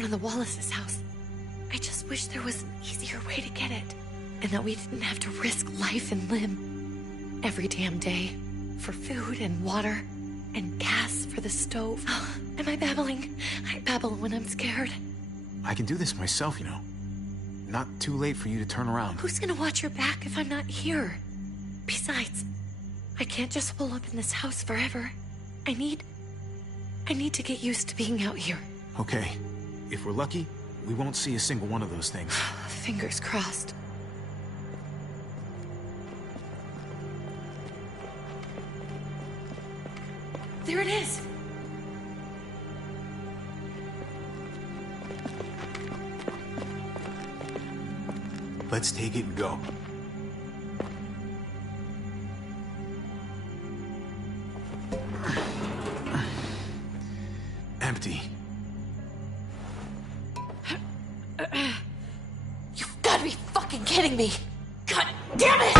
front of the Wallace's house. I just wish there was an easier way to get it. And that we didn't have to risk life and limb every damn day for food and water and gas for the stove. Am I babbling? I babble when I'm scared. I can do this myself, you know. Not too late for you to turn around. Who's gonna watch your back if I'm not here? Besides, I can't just hole up in this house forever. I need to get used to being out here. Okay. If we're lucky, we won't see a single one of those things. Fingers crossed. There it is! Let's take it and go. Empty. You've gotta be fucking kidding me! God damn it!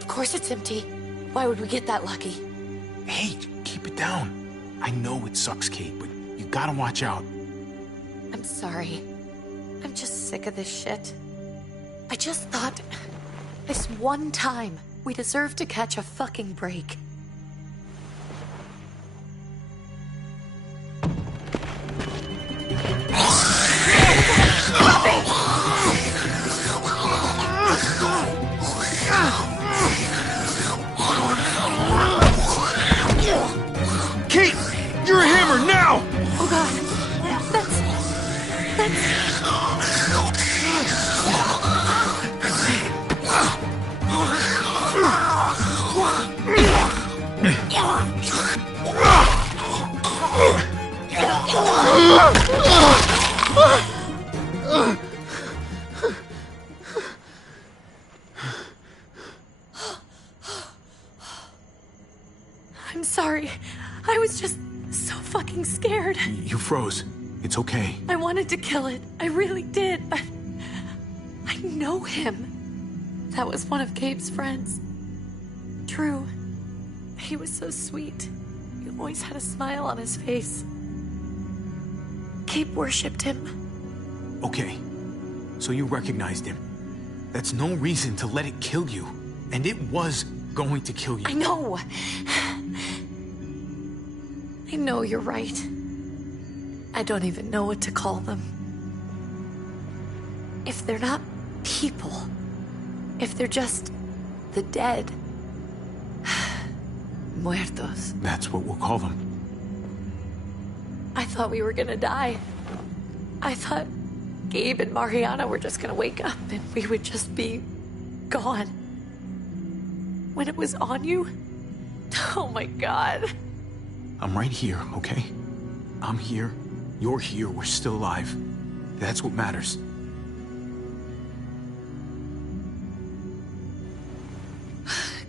Of course it's empty. Why would we get that lucky? Hey, keep it down. I know it sucks, Kate, but you gotta watch out. I'm sorry. I'm just sick of this shit. I just thought, this one time, we deserve to catch a fucking break. Kate! You're a hammer now! Oh god. That's... I'm sorry. I was just so fucking scared. You froze. It's okay. I wanted to kill it. I really did, but I know him. That was one of Gabe's friends. Drew. He was so sweet. He always had a smile on his face. Gabe worshipped him. Okay. So you recognized him. That's no reason to let it kill you. And it was going to kill you. I know. I know you're right. I don't even know what to call them. If they're not people, if they're just the dead, muertos. That's what we'll call them. I thought we were gonna die. I thought Gabe and Mariana were just gonna wake up and we would just be gone. When it was on you, oh my god. I'm right here, okay? I'm here. You're here. We're still alive. That's what matters.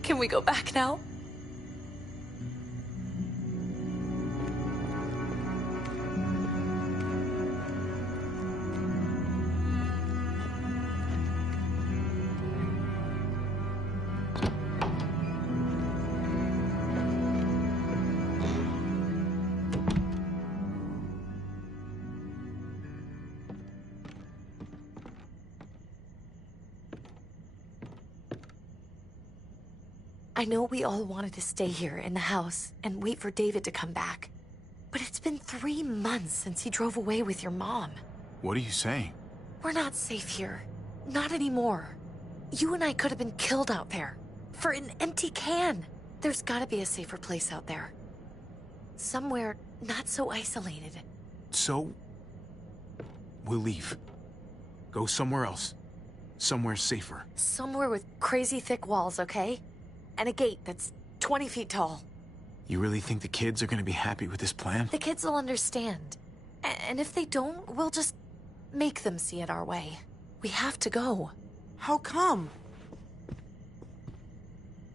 Can we go back now? I know we all wanted to stay here in the house and wait for David to come back. But it's been 3 months since he drove away with your mom. What are you saying? We're not safe here. Not anymore. You and I could have been killed out there. For an empty can. There's gotta be a safer place out there. Somewhere not so isolated. So, we'll leave. Go somewhere else. Somewhere safer. Somewhere with crazy thick walls, okay? And a gate that's 20 feet tall. You really think the kids are gonna be happy with this plan? The kids will understand. And if they don't, we'll just make them see it our way. We have to go. How come?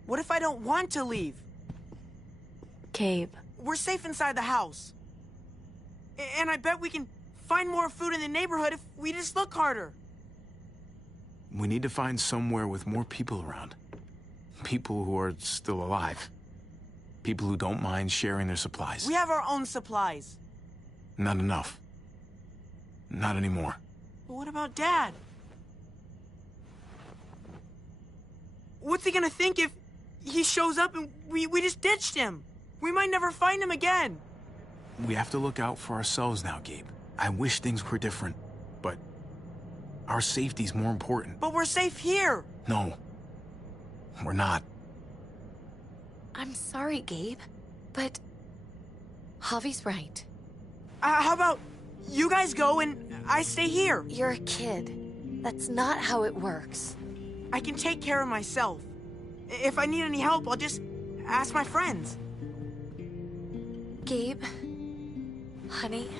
What if I don't want to leave? Gabe. We're safe inside the house. And I bet we can find more food in the neighborhood if we just look harder. We need to find somewhere with more people around. People who are still alive. People who don't mind sharing their supplies. We have our own supplies. Not enough. Not anymore. But what about Dad? What's he gonna think if he shows up and we just ditched him? We might never find him again. We have to look out for ourselves now, Gabe. I wish things were different, but our safety's more important. But we're safe here. No, we're not. I'm sorry, Gabe, but Javi's right. How about you guys go and I stay here? You're a kid. That's not how it works. I can take care of myself. If I need any help, I'll just ask my friends. Gabe, honey,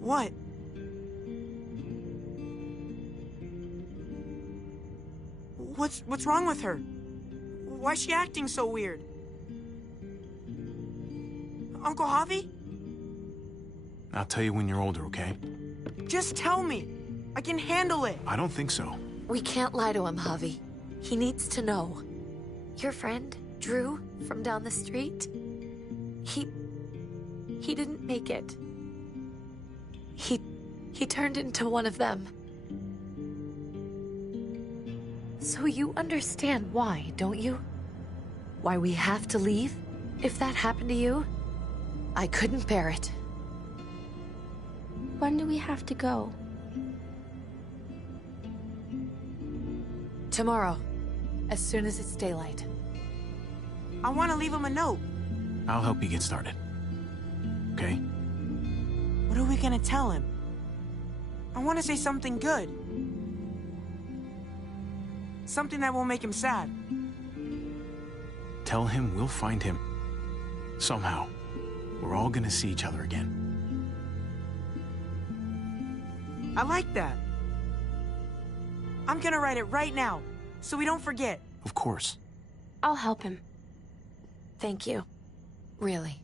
What? What's wrong with her? Why's she acting so weird? Uncle Javi? I'll tell you when you're older, okay? Just tell me. I can handle it. I don't think so. we can't lie to him, Javi. He needs to know. Your friend, Drew, from down the street, he didn't make it. He turned into one of them. So you understand why, don't you? Why we have to leave? If that happened to you, I couldn't bear it. When do we have to go? Tomorrow, as soon as it's daylight. I want to leave him a note. I'll help you get started. Okay? What are we gonna tell him? I want to say something good. Something that won't make him sad. Tell him we'll find him. Somehow. We're all gonna see each other again. I like that. I'm gonna write it right now, so we don't forget. Of course. I'll help him. Thank you. Really.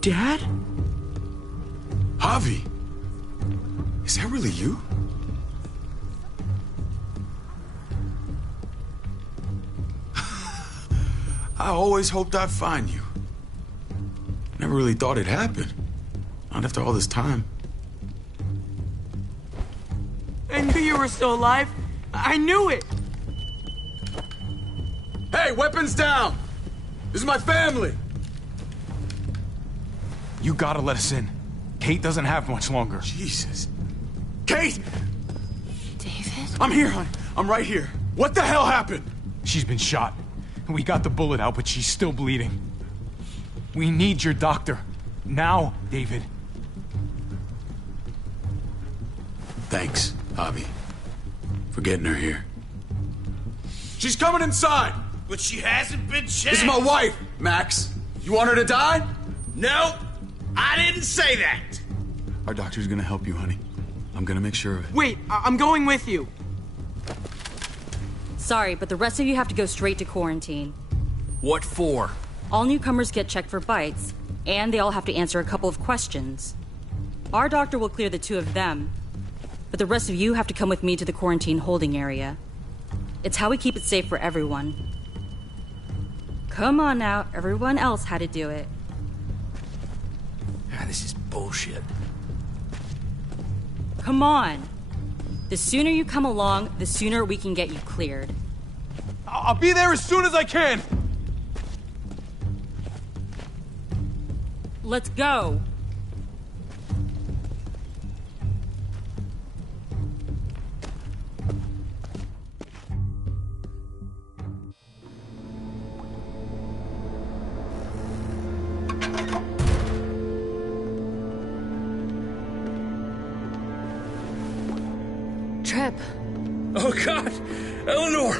Dad? Javi! Is that really you? I always hoped I'd find you. Never really thought it'd happen. Not after all this time. I knew you were still alive. I knew it. Hey, weapons down! This is my family! You gotta let us in. Kate doesn't have much longer. Jesus. Kate! David? I'm here, hon. I'm right here. What the hell happened? She's been shot. We got the bullet out, but she's still bleeding. We need your doctor. Now, David. Thanks, Javi, for getting her here. She's coming inside! But she hasn't been checked. This is my wife, Max. You want her to die? No, I didn't say that. Our doctor's gonna help you, honey. I'm gonna make sure of it. Wait, I'm going with you. Sorry, but the rest of you have to go straight to quarantine. What for? All newcomers get checked for bites, and they all have to answer a couple of questions. Our doctor will clear the two of them, but the rest of you have to come with me to the quarantine holding area. It's how we keep it safe for everyone. Come on now, everyone else had to do it. This is bullshit. Come on. The sooner you come along, the sooner we can get you cleared. I'll be there as soon as I can! Let's go. Trip. Oh, God! Eleanor!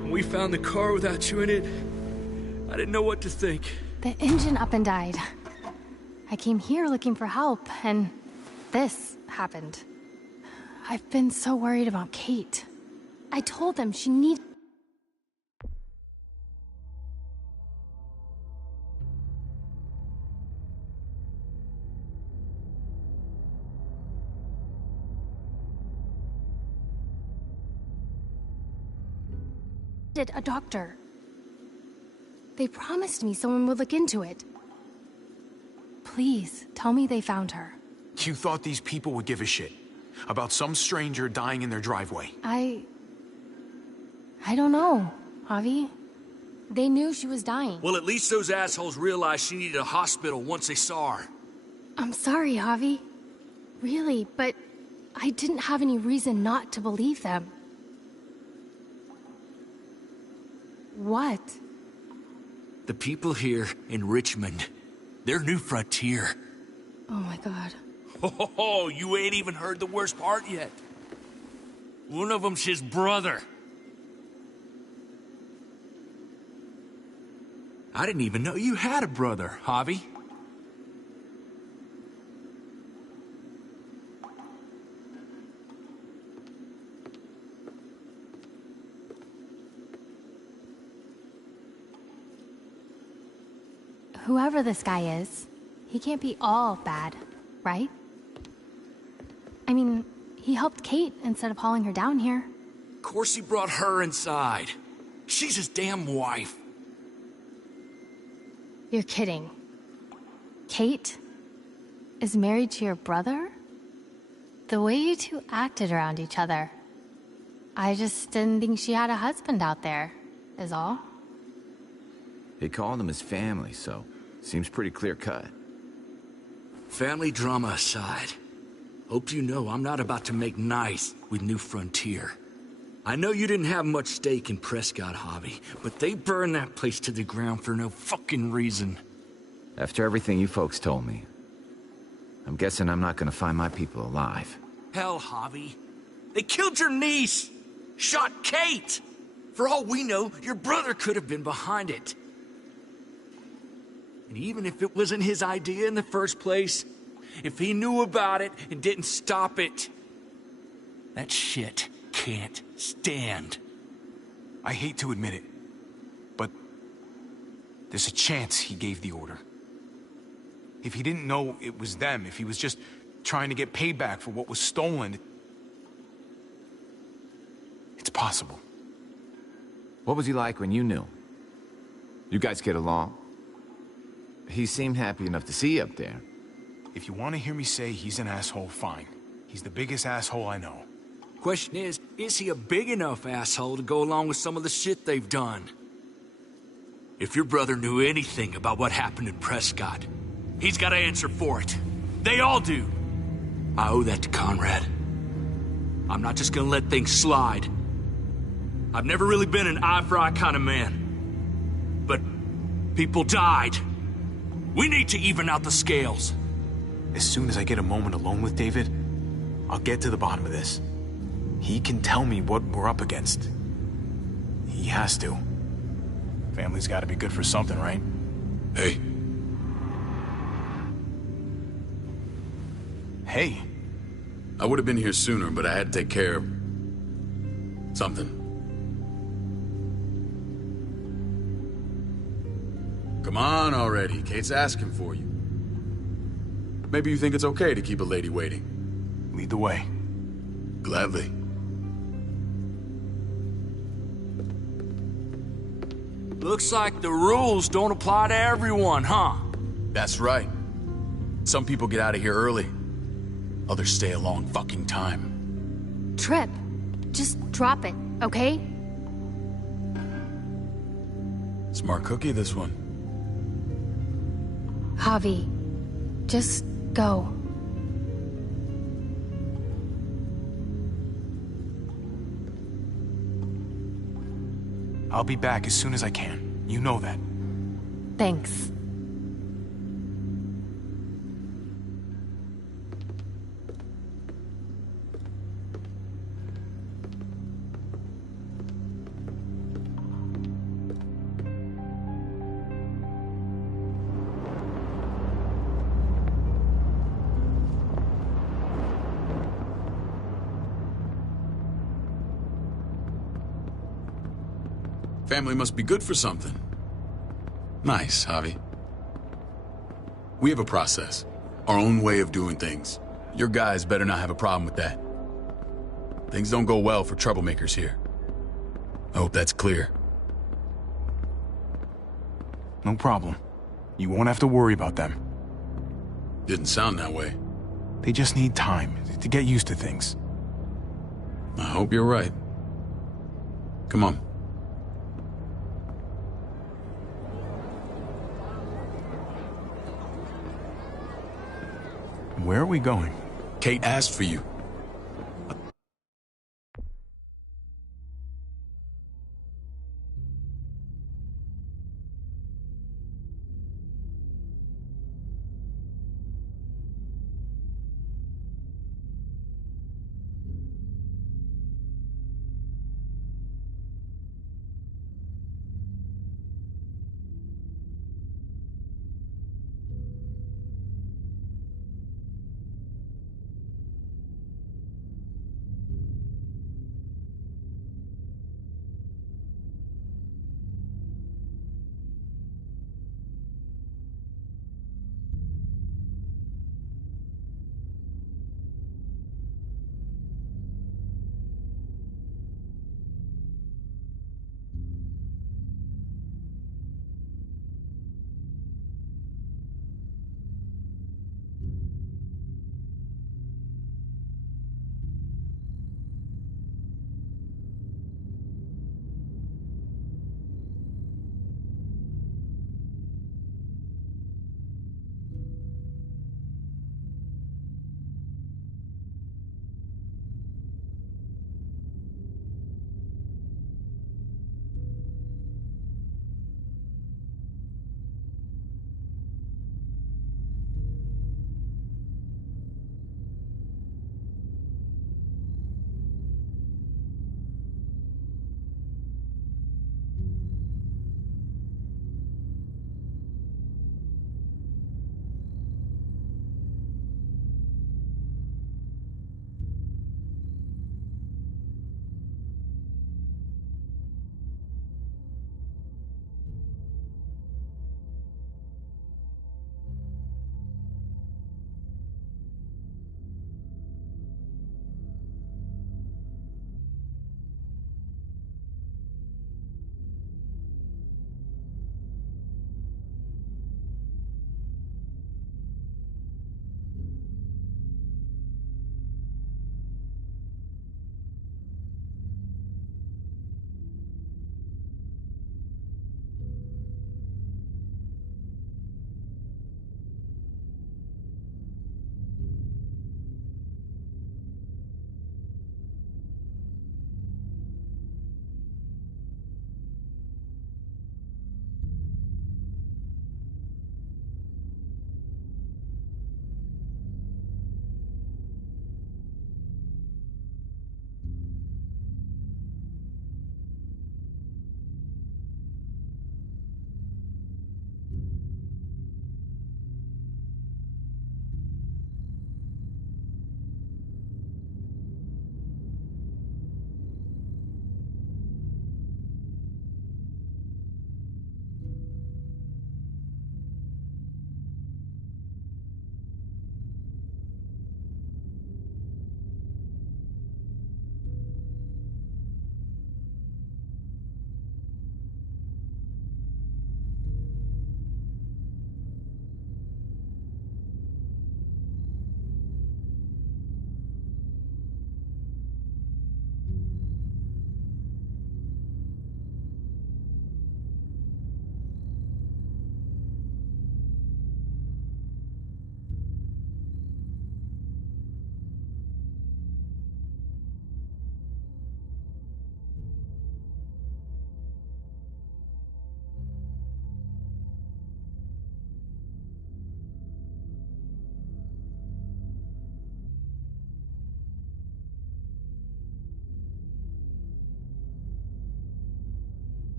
When we found the car without you in it, I didn't know what to think. The engine up and died. I came here looking for help, and this happened. I've been so worried about Kate. I told them she needed a doctor. They promised me someone would look into it. Please, tell me they found her. You thought these people would give a shit about some stranger dying in their driveway. I don't know, Javi. They knew she was dying. Well, at least those assholes realized she needed a hospital once they saw her. I'm sorry, Javi. Really, but I didn't have any reason not to believe them. What? The people here in Richmond, they're New Frontier. Oh my God. Oh, you ain't even heard the worst part yet. One of them's his brother. I didn't even know you had a brother, Javi. Whoever this guy is, he can't be all bad, right? I mean, he helped Kate instead of hauling her down here. Of course he brought her inside. She's his damn wife. You're kidding. Kate is married to your brother? The way you two acted around each other. I just didn't think she had a husband out there, is all. He called him his family, so seems pretty clear-cut. Family drama aside, hope you know I'm not about to make nice with New Frontier. I know you didn't have much stake in Prescott, Javi, but they burned that place to the ground for no fucking reason. After everything you folks told me, I'm guessing I'm not gonna find my people alive. Hell, Javi. They killed your niece! Shot Kate! For all we know, your brother could have been behind it. And even if it wasn't his idea in the first place, if he knew about it and didn't stop it, that shit can't stand. I hate to admit it, but there's a chance he gave the order. If he didn't know it was them, if he was just trying to get payback for what was stolen, it's possible. What was he like when you knew? You guys get along? He seemed happy enough to see you up there. If you want to hear me say he's an asshole, fine. He's the biggest asshole I know. Question is he a big enough asshole to go along with some of the shit they've done? If your brother knew anything about what happened in Prescott, he's got to answer for it. They all do. I owe that to Conrad. I'm not just gonna let things slide. I've never really been an eye-for-eye kind of man. But people died. We need to even out the scales. As soon as I get a moment alone with David, I'll get to the bottom of this. He can tell me what we're up against. He has to. Family's gotta be good for something, right? Hey, Hey, I would have been here sooner, but I had to take care of something. Come on already. Kate's asking for you. Maybe you think it's okay to keep a lady waiting. lead the way. Gladly. Looks like the rules don't apply to everyone, huh? That's right. Some people get out of here early. Others stay a long fucking time. Trip, just drop it, okay? Smart cookie, this one. Javi, just go. I'll be back as soon as I can. You know that. Thanks. Family must be good for something. Nice, Javi. We have a process. Our own way of doing things. Your guys better not have a problem with that. Things don't go well for troublemakers here. I hope that's clear. No problem. You won't have to worry about them. Didn't sound that way. They just need time to get used to things. I hope you're right. Come on. Where are we going? Kate asked for you.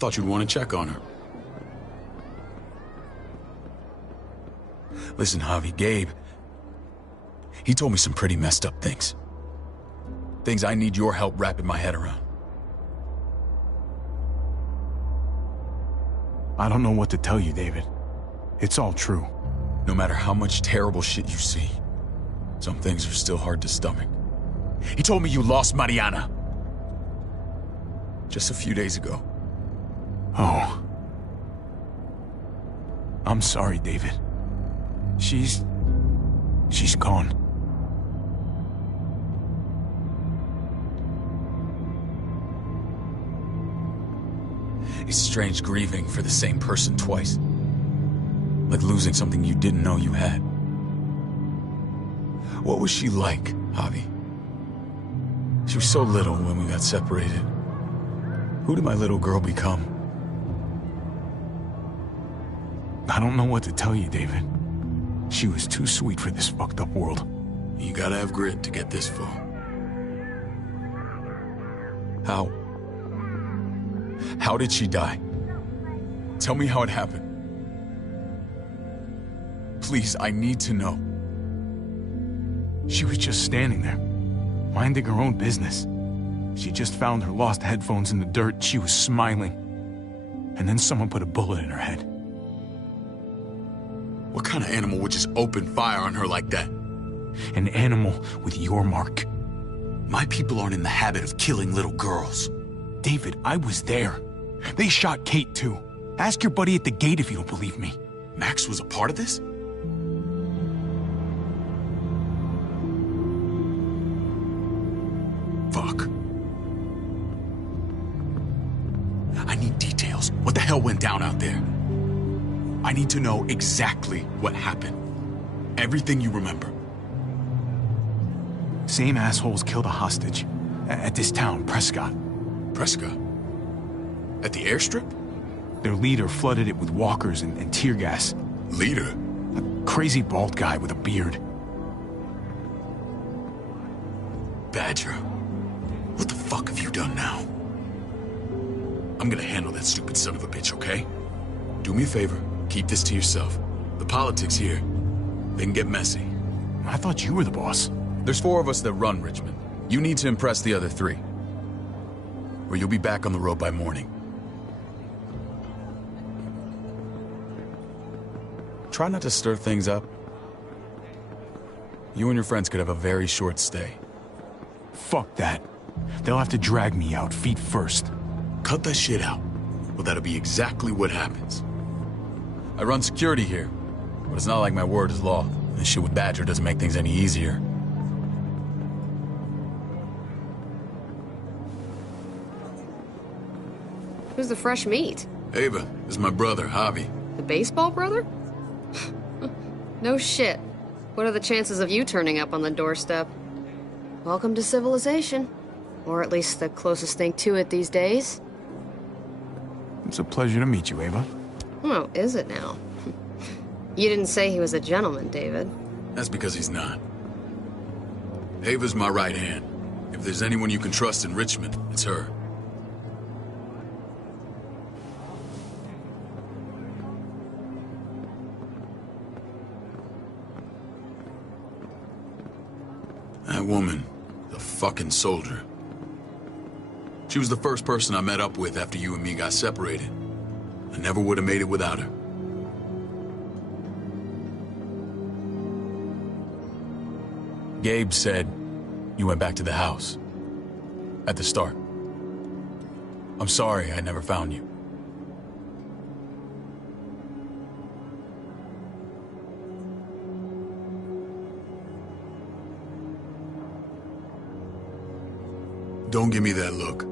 Thought you'd want to check on her. Listen, Javi, Gabe, he told me some pretty messed up things. Things I need your help wrapping my head around. I don't know what to tell you, David. It's all true. No matter how much terrible shit you see, some things are still hard to stomach. He told me you lost Mariana. Just a few days ago. Oh. I'm sorry, David. She's gone. It's strange grieving for the same person twice. Like losing something you didn't know you had. What was she like, Javi? She was so little when we got separated. Who did my little girl become? I don't know what to tell you, David. She was too sweet for this fucked up world. You gotta have grit to get this far. How? How did she die? Tell me how it happened. Please, I need to know. She was just standing there, minding her own business. She just found her lost headphones in the dirt. She was smiling. And then someone put a bullet in her head. What kind of animal would just open fire on her like that? An animal with your mark. My people aren't in the habit of killing little girls. David, I was there. They shot Kate too. Ask your buddy at the gate if you don't believe me. Max was a part of this? Fuck. I need details. What the hell went down out there? I need to know exactly what happened. Everything you remember. Same assholes killed a hostage. At this town, Prescott. Prescott? At the airstrip? Their leader flooded it with walkers and tear gas. Leader? A crazy bald guy with a beard. Badger. What the fuck have you done now? I'm gonna handle that stupid son of a bitch, okay? Do me a favor. Keep this to yourself. The politics here, they can get messy. I thought you were the boss. There's 4 of us that run Richmond. You need to impress the other 3. Or you'll be back on the road by morning. Try not to stir things up. You and your friends could have a very short stay. Fuck that. They'll have to drag me out, feet first. Cut that shit out. Well, that'll be exactly what happens. I run security here, but it's not like my word is law. This shit with Badger doesn't make things any easier. Who's the fresh meat? Ava, this is my brother, Javi. The baseball brother? No shit. What are the chances of you turning up on the doorstep? Welcome to civilization. Or at least the closest thing to it these days. It's a pleasure to meet you, Ava. Oh, is it now? You didn't say he was a gentleman, David. That's because he's not. Ava's my right hand. If there's anyone you can trust in Richmond, it's her. That woman, the fucking soldier. She was the first person I met up with after you and me got separated. I never would have made it without her. Gabe said you went back to the house. At the start. I'm sorry I never found you. Don't give me that look.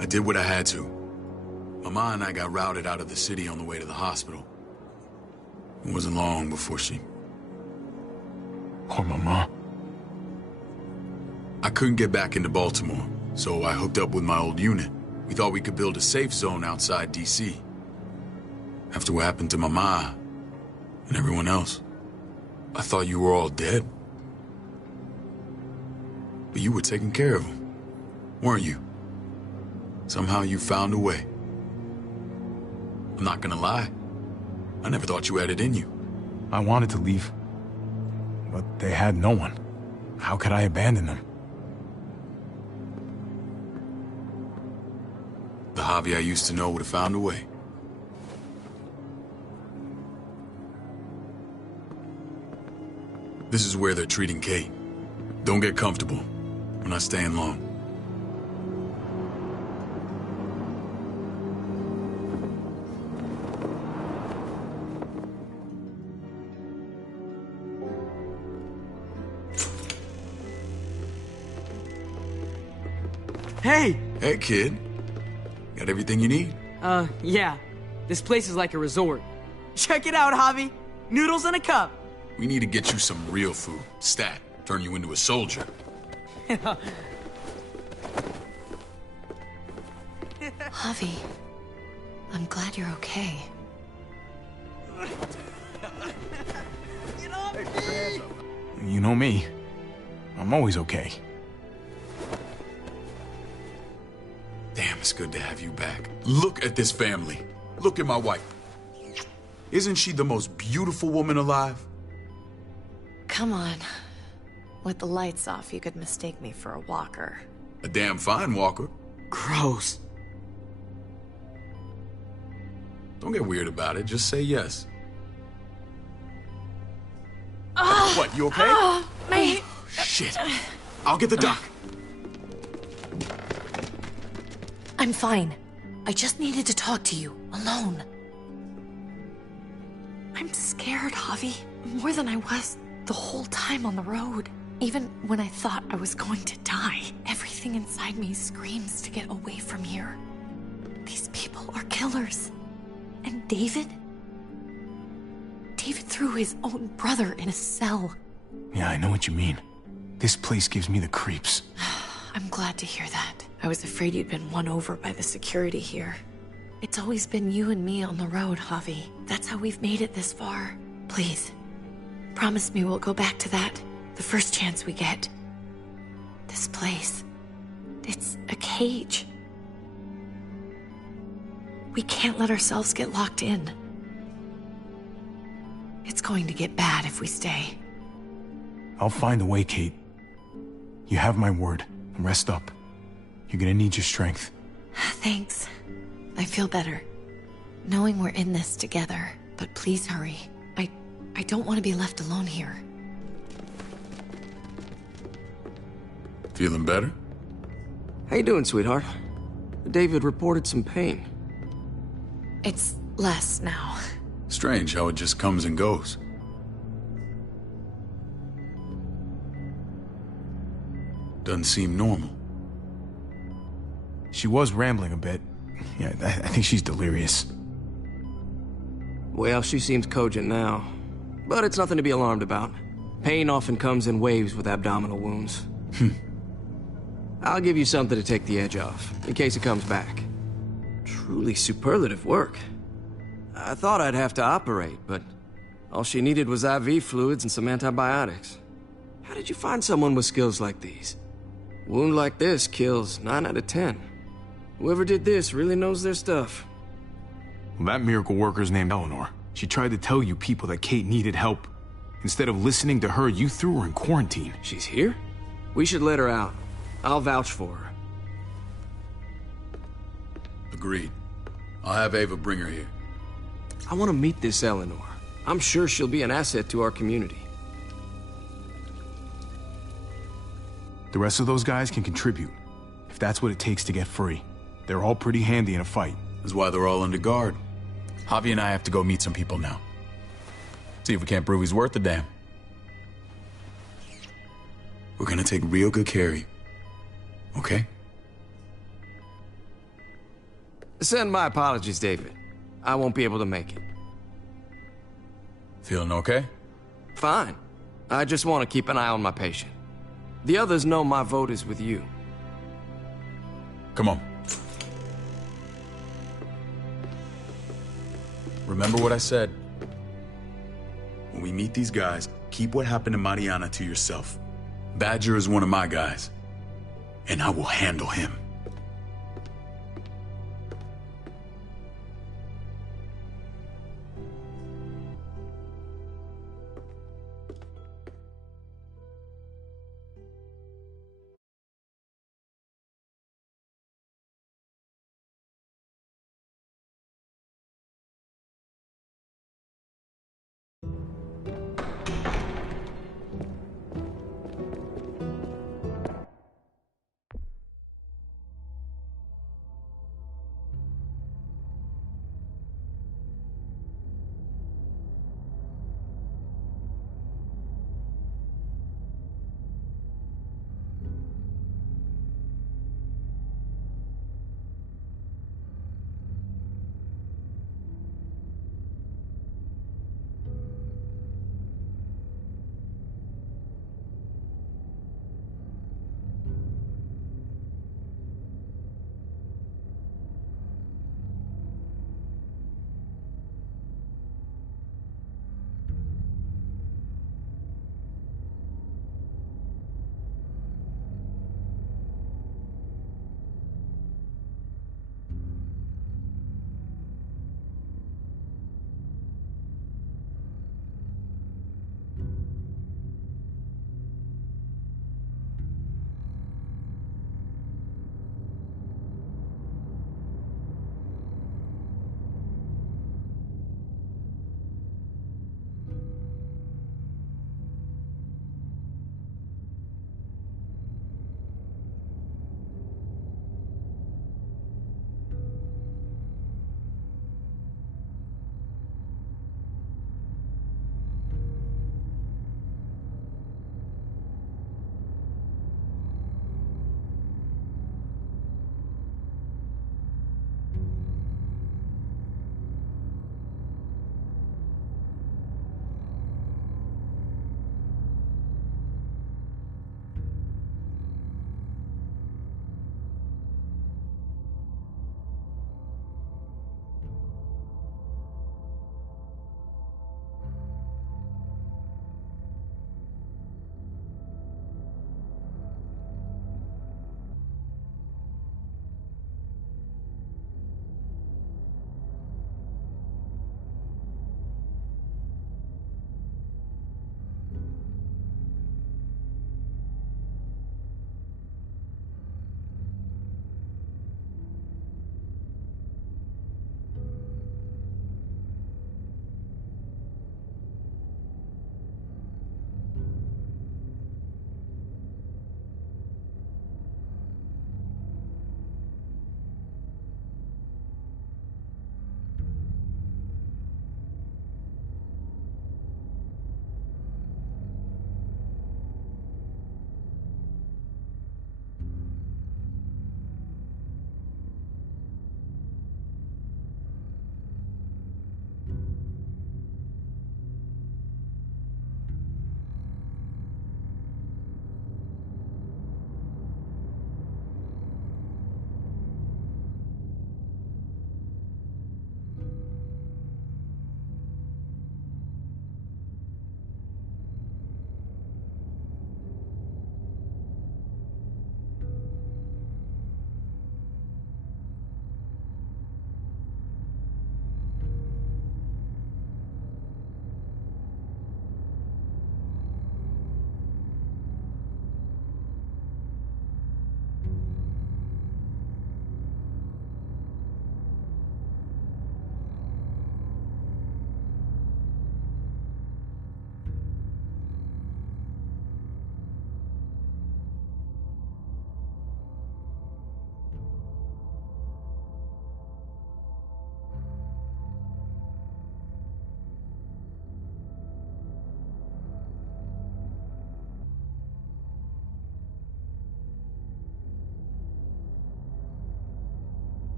I did what I had to. Mama and I got routed out of the city on the way to the hospital. It wasn't long before she... Poor Mama. I couldn't get back into Baltimore, so I hooked up with my old unit. We thought we could build a safe zone outside D.C. After what happened to Mama and everyone else, I thought you were all dead. But you were taking care of them, weren't you? Somehow you found a way. I'm not gonna lie. I never thought you had it in you. I wanted to leave, but they had no one. How could I abandon them? The Javi I used to know would have found a way. This is where they're treating Kate. Don't get comfortable. We're not staying long. Hey! Hey, kid. Got everything you need? Yeah. This place is like a resort. Check it out, Javi. Noodles in a cup. We need to get you some real food. Stat. Turn you into a soldier. Javi, I'm glad you're okay. You know me. I'm always okay. Damn, it's good to have you back. Look at this family. Look at my wife. Isn't she the most beautiful woman alive? Come on. With the lights off, you could mistake me for a walker. A damn fine walker. Gross. Don't get weird about it. Just say yes. What, you okay? My... Shit. I'll get the doc. I'm fine. I just needed to talk to you, alone. I'm scared, Javi. More than I was the whole time on the road. Even when I thought I was going to die, everything inside me screams to get away from here. These people are killers. And David? David threw his own brother in a cell. Yeah, I know what you mean. This place gives me the creeps. I'm glad to hear that. I was afraid you'd been won over by the security here. It's always been you and me on the road, Javi. That's how we've made it this far. Please, promise me we'll go back to that the first chance we get. This place, it's a cage. We can't let ourselves get locked in. It's going to get bad if we stay. I'll find a way, Kate. You have my word. Rest up. You're gonna need your strength. Thanks. I feel better. Knowing we're in this together. But please hurry. I don't want to be left alone here. Feeling better? How you doing, sweetheart? David reported some pain. It's less now. Strange how it just comes and goes. Doesn't seem normal. She was rambling a bit. Yeah, I think she's delirious. Well, she seems cogent now. But it's nothing to be alarmed about. Pain often comes in waves with abdominal wounds. I'll give you something to take the edge off, in case it comes back. Truly superlative work. I thought I'd have to operate, but all she needed was IV fluids and some antibiotics. How did you find someone with skills like these? Wound like this kills 9 out of 10. Whoever did this really knows their stuff. Well, that miracle worker's named Eleanor. She tried to tell you people that Kate needed help. Instead of listening to her, you threw her in quarantine. She's here? We should let her out. I'll vouch for her. Agreed. I'll have Ava bring her here. I want to meet this Eleanor. I'm sure she'll be an asset to our community. The rest of those guys can contribute, if that's what it takes to get free. They're all pretty handy in a fight. That's why they're all under guard. Javi and I have to go meet some people now. See if we can't prove he's worth a damn. We're gonna take real good care of you. Okay? Send my apologies, David. I won't be able to make it. Feeling okay? Fine. I just want to keep an eye on my patient. The others know my vote is with you. Come on. Remember what I said. When we meet these guys, keep what happened to Mariana to yourself. Badger is one of my guys, and I will handle him.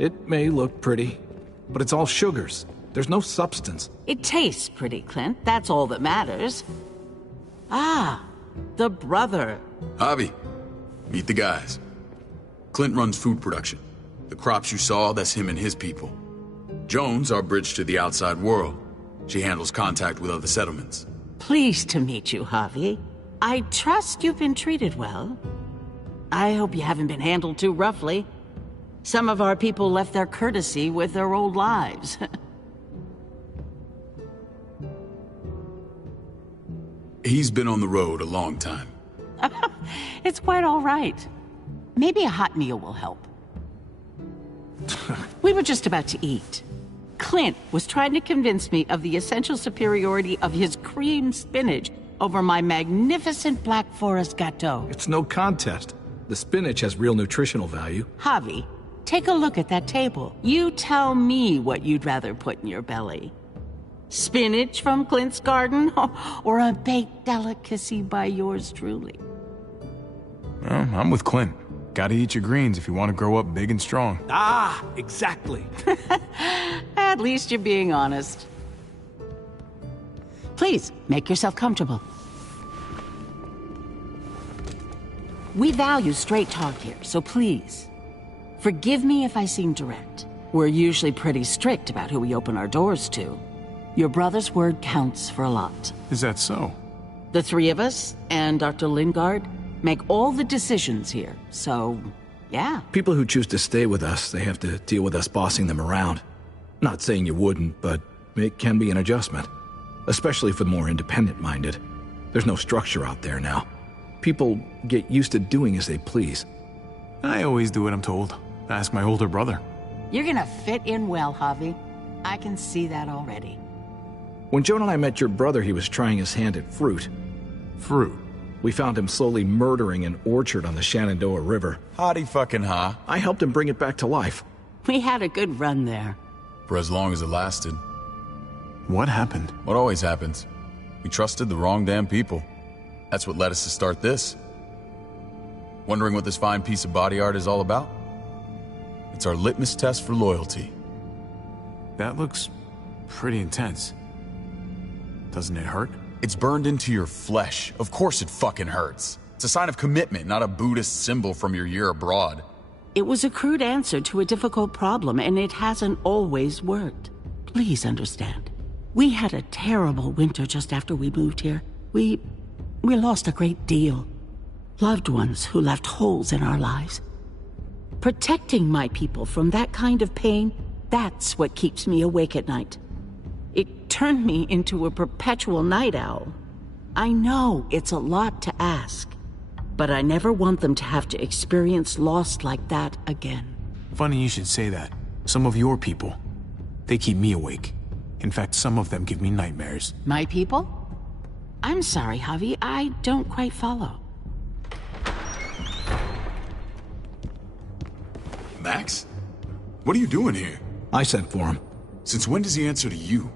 It may look pretty, but it's all sugars. There's no substance. It tastes pretty, Clint. That's all that matters. Ah, the brother. Javi, meet the guys. Clint runs food production. The crops you saw, that's him and his people. Jones, our bridge to the outside world. She handles contact with other settlements. Pleased to meet you, Javi. I trust you've been treated well. I hope you haven't been handled too roughly. Some of our people left their courtesy with their old lives. He's been on the road a long time. It's quite all right. Maybe a hot meal will help. We were just about to eat. Clint was trying to convince me of the essential superiority of his cream spinach over my magnificent Black Forest gâteau. It's no contest. The spinach has real nutritional value. Javi, take a look at that table. You tell me what you'd rather put in your belly. Spinach from Clint's garden, or a baked delicacy by yours truly? Well, I'm with Clint. Gotta eat your greens if you want to grow up big and strong. Ah, exactly. At least you're being honest. Please, make yourself comfortable. We value straight talk here, so please, forgive me if I seem direct. We're usually pretty strict about who we open our doors to. Your brother's word counts for a lot. Is that so? The three of us and Dr. Lingard make all the decisions here, so, yeah. People who choose to stay with us, they have to deal with us bossing them around. Not saying you wouldn't, but it can be an adjustment. Especially for the more independent-minded. There's no structure out there now. People get used to doing as they please. I always do what I'm told. Ask my older brother. You're gonna fit in well, Javi. I can see that already. When Joan and I met your brother, he was trying his hand at fruit. Fruit? We found him slowly murdering an orchard on the Shenandoah River. Howdy fucking ha. I helped him bring it back to life. We had a good run there. For as long as it lasted. What happened? What always happens. We trusted the wrong damn people. That's what led us to start this. Wondering what this fine piece of body art is all about? It's our litmus test for loyalty. That looks pretty intense. Doesn't it hurt? It's burned into your flesh. Of course it fucking hurts. It's a sign of commitment, not a Buddhist symbol from your year abroad. It was a crude answer to a difficult problem, and it hasn't always worked. Please understand. We had a terrible winter just after we moved here. We lost a great deal. Loved ones who left holes in our lives. Protecting my people from that kind of pain, that's what keeps me awake at night. It turned me into a perpetual night owl. I know it's a lot to ask, but I never want them to have to experience loss like that again. Funny you should say that. Some of your people, they keep me awake. In fact, some of them give me nightmares. My people? I'm sorry, Javi, I don't quite follow. Max? What are you doing here? I sent for him. Since when does he answer to you?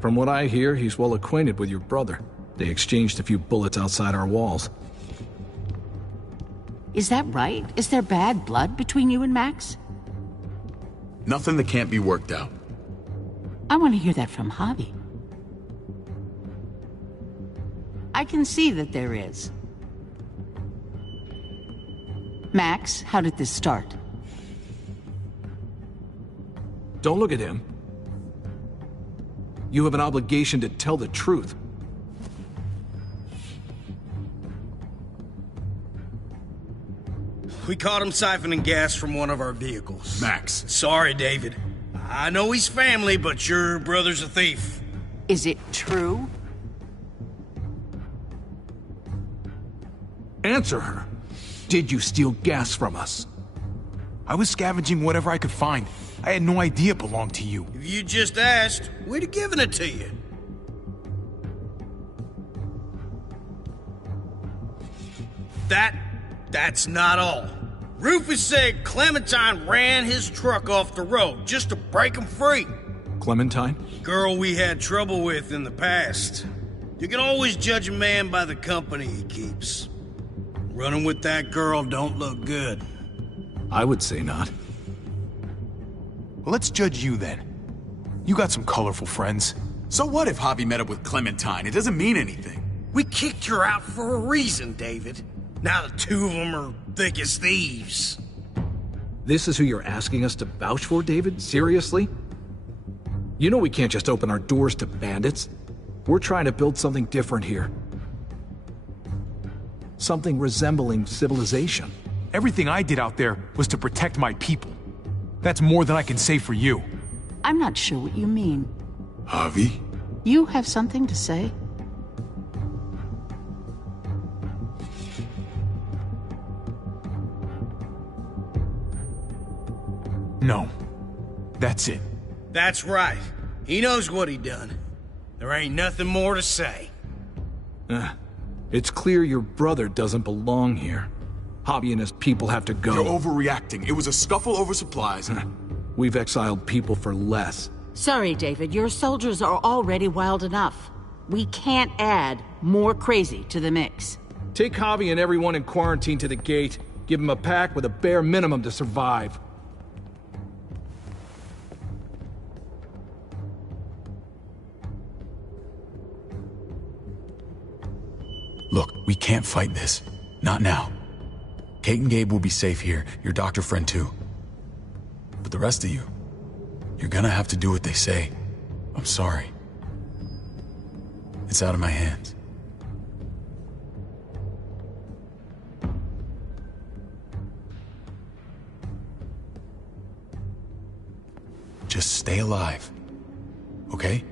From what I hear, he's well acquainted with your brother. They exchanged a few bullets outside our walls. Is that right? Is there bad blood between you and Max? Nothing that can't be worked out. I want to hear that from Javi. I can see that there is. Max, how did this start? Don't look at him. You have an obligation to tell the truth. We caught him siphoning gas from one of our vehicles. Max. Sorry, David. I know he's family, but your brother's a thief. Is it true? Answer her. Did you steal gas from us? I was scavenging whatever I could find. I had no idea it belonged to you. If you just asked, we'd have given it to you. That's not all. Rufus said Clementine ran his truck off the road just to break him free. Clementine? Girl we had trouble with in the past. You can always judge a man by the company he keeps. Running with that girl don't look good. I would say not. Well, let's judge you then. You got some colorful friends. So what if Javi met up with Clementine? It doesn't mean anything. We kicked her out for a reason, David. Now the two of them are thick as thieves. This is who you're asking us to vouch for, David? Seriously? You know we can't just open our doors to bandits. We're trying to build something different here. Something resembling civilization. Everything I did out there was to protect my people. That's more than I can say for you. I'm not sure what you mean. Javi? You have something to say? No. That's it. That's right. He knows what he done. There ain't nothing more to say. It's clear your brother doesn't belong here. Javi and his people have to go. You're overreacting. It was a scuffle over supplies. We've exiled people for less. Sorry, David. Your soldiers are already wild enough. We can't add more crazy to the mix. Take Javi and everyone in quarantine to the gate. Give them a pack with a bare minimum to survive. Look, we can't fight this. Not now. Kate and Gabe will be safe here, your doctor friend too. But the rest of you, you're gonna have to do what they say. I'm sorry. It's out of my hands. Just stay alive, okay?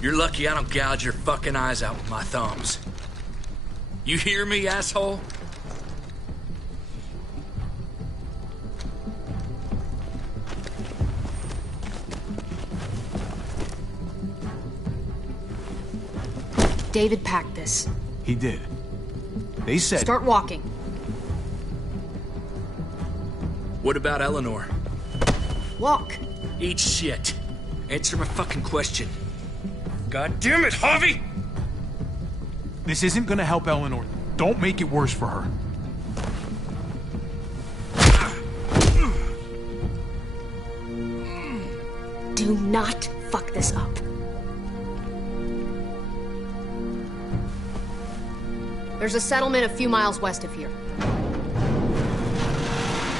You're lucky I don't gouge your fucking eyes out with my thumbs. You hear me, asshole? David packed this. He did. They said... Start walking. What about Eleanor? Walk. Eat shit. Answer my fucking question. God damn it, Javi! This isn't gonna help Eleanor. Don't make it worse for her. Do not fuck this up. There's a settlement a few miles west of here.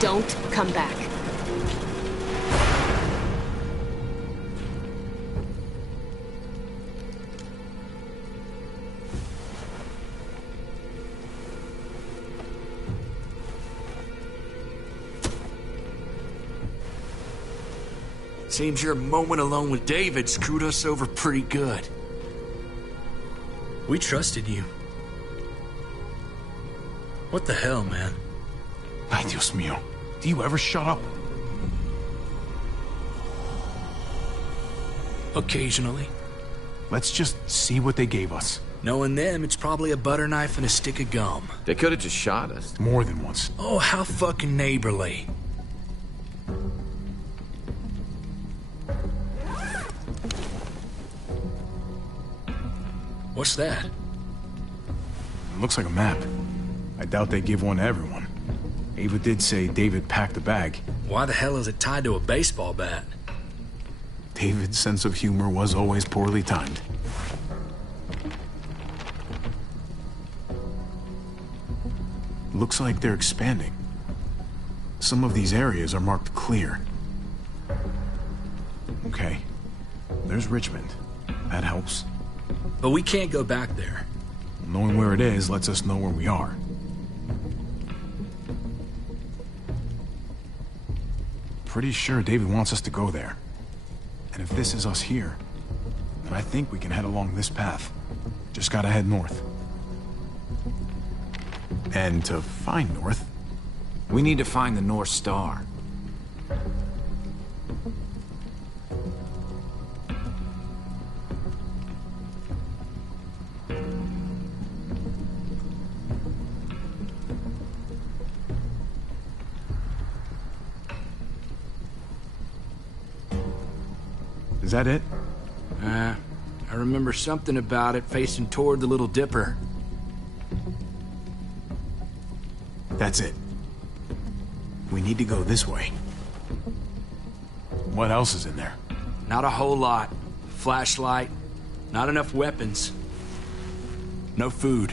Don't come back. Seems your moment alone with David screwed us over pretty good. We trusted you. What the hell, man? Ay, Dios mío. Do you ever shut up? Occasionally. Let's just see what they gave us. Knowing them, it's probably a butter knife and a stick of gum. They could have just shot us. More than once. Oh, how fucking neighborly. What's that? It looks like a map. I doubt they give one to everyone. Ava did say David packed the bag. Why the hell is it tied to a baseball bat? David's sense of humor was always poorly timed. Looks like they're expanding. Some of these areas are marked clear. Okay. There's Richmond. That helps. But we can't go back there. Knowing where it is lets us know where we are. Pretty sure David wants us to go there. And if this is us here, then I think we can head along this path. Just gotta head north. And to find north... We need to find the North Star. Is that it? I remember something about it facing toward the Little Dipper. That's it. We need to go this way. What else is in there? Not a whole lot. Flashlight, not enough weapons. No food.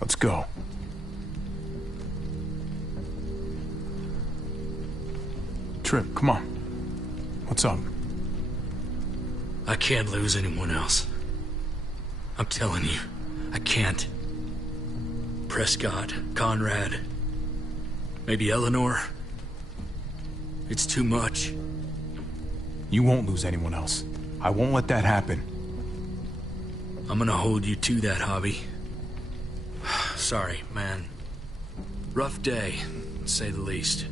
Let's go. Trip, come on. What's up? I can't lose anyone else. I'm telling you, I can't. Prescott, Conrad, maybe Eleanor. It's too much. You won't lose anyone else. I won't let that happen. I'm gonna hold you to that, Javi. Sorry, man. Rough day, to say the least.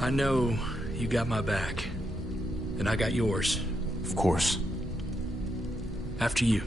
I know you got my back, and I got yours. Of course. After you.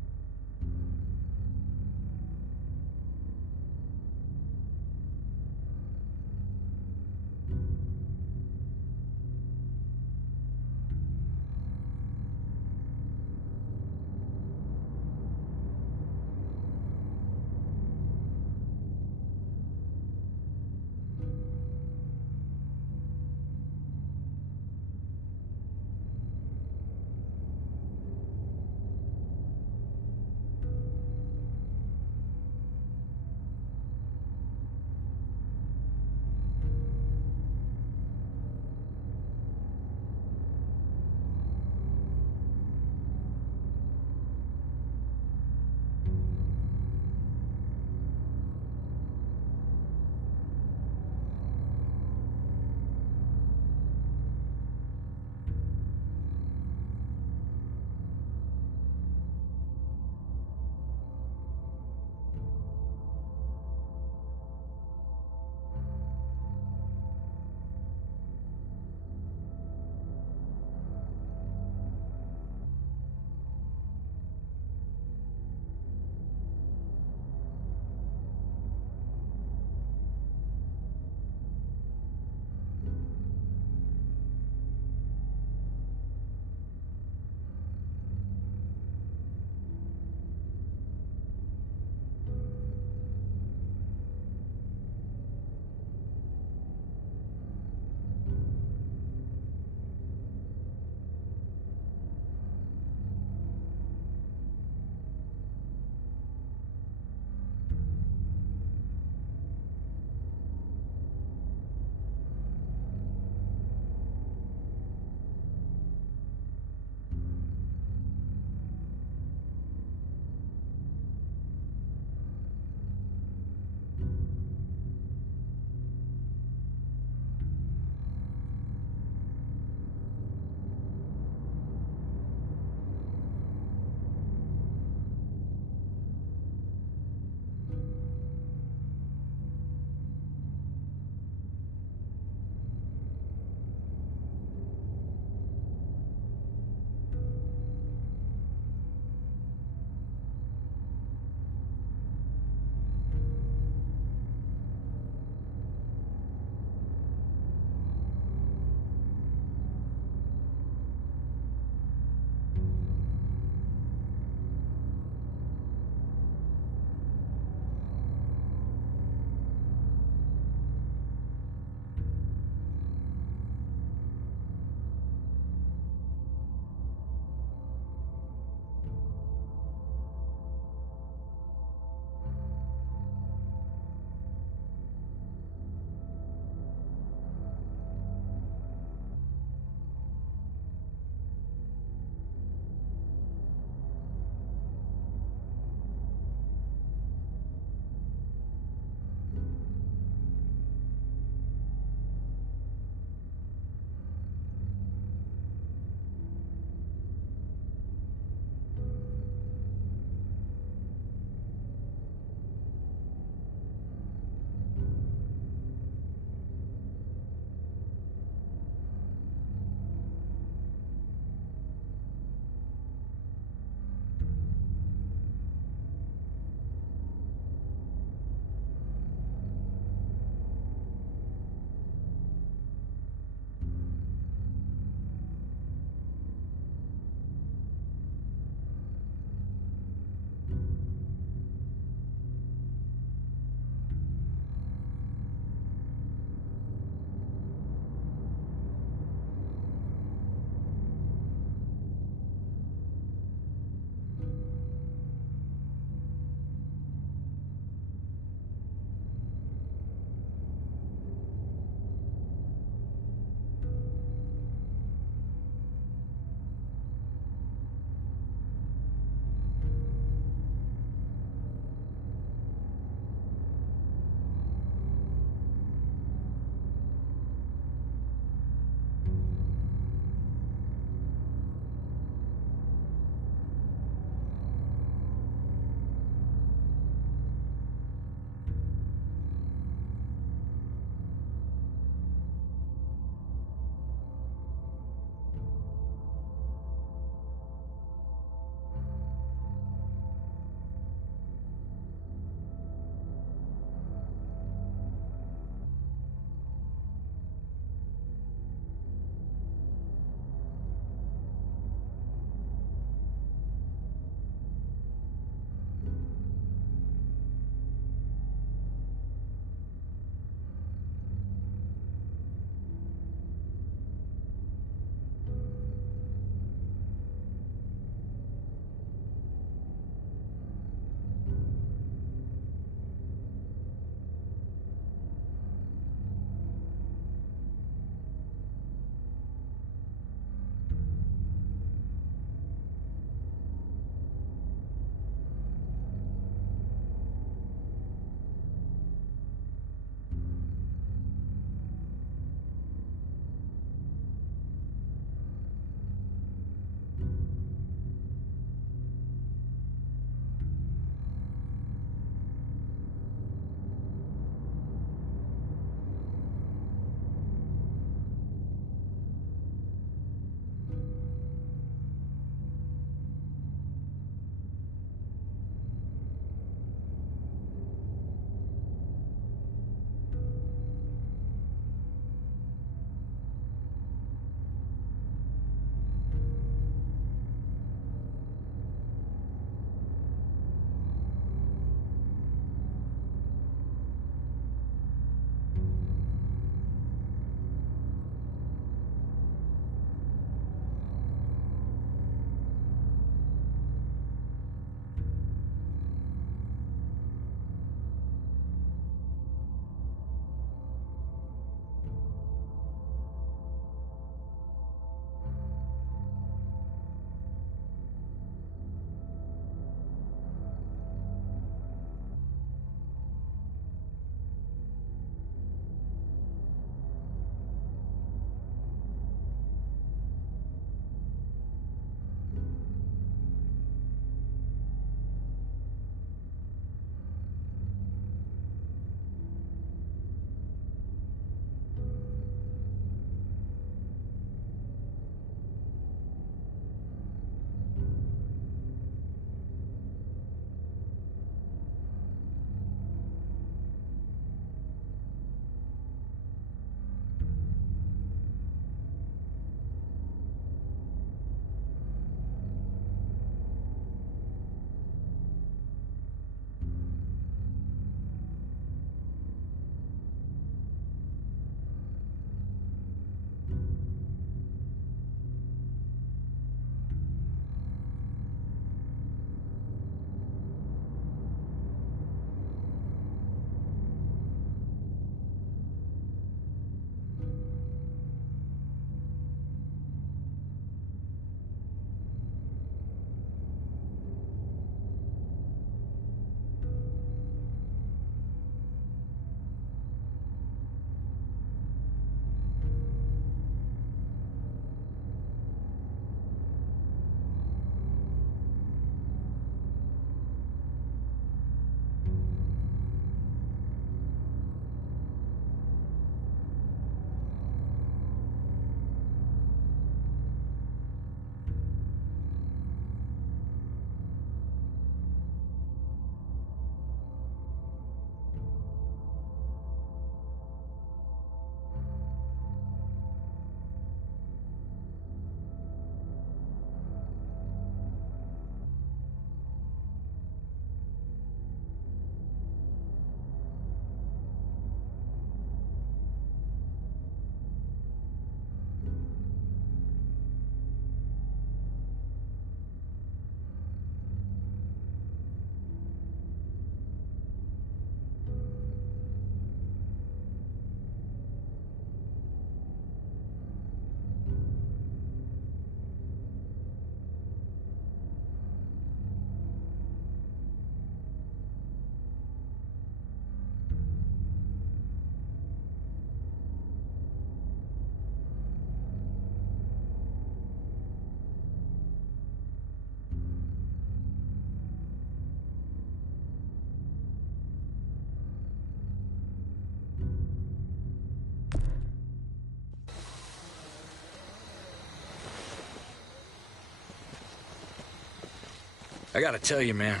I gotta tell you, man,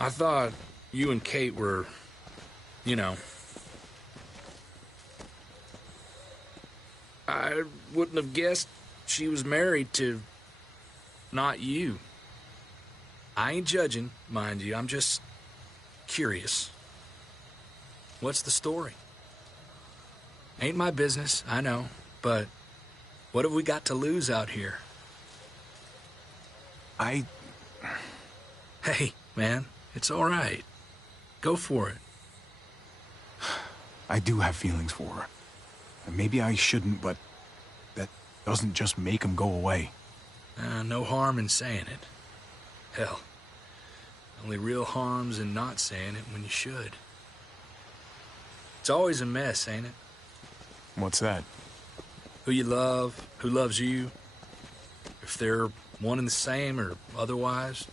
I thought you and Kate were, you know... I wouldn't have guessed she was married to... not you. I ain't judging, mind you, I'm just curious. What's the story? Ain't my business, I know, but what have we got to lose out here? Hey, man, it's all right. Go for it. I do have feelings for her. And maybe I shouldn't, but that doesn't just make them go away. No harm in saying it. Hell, only real harm's in not saying it when you should. It's always a mess, ain't it? What's that? Who you love, who loves you, if they're one and the same or otherwise.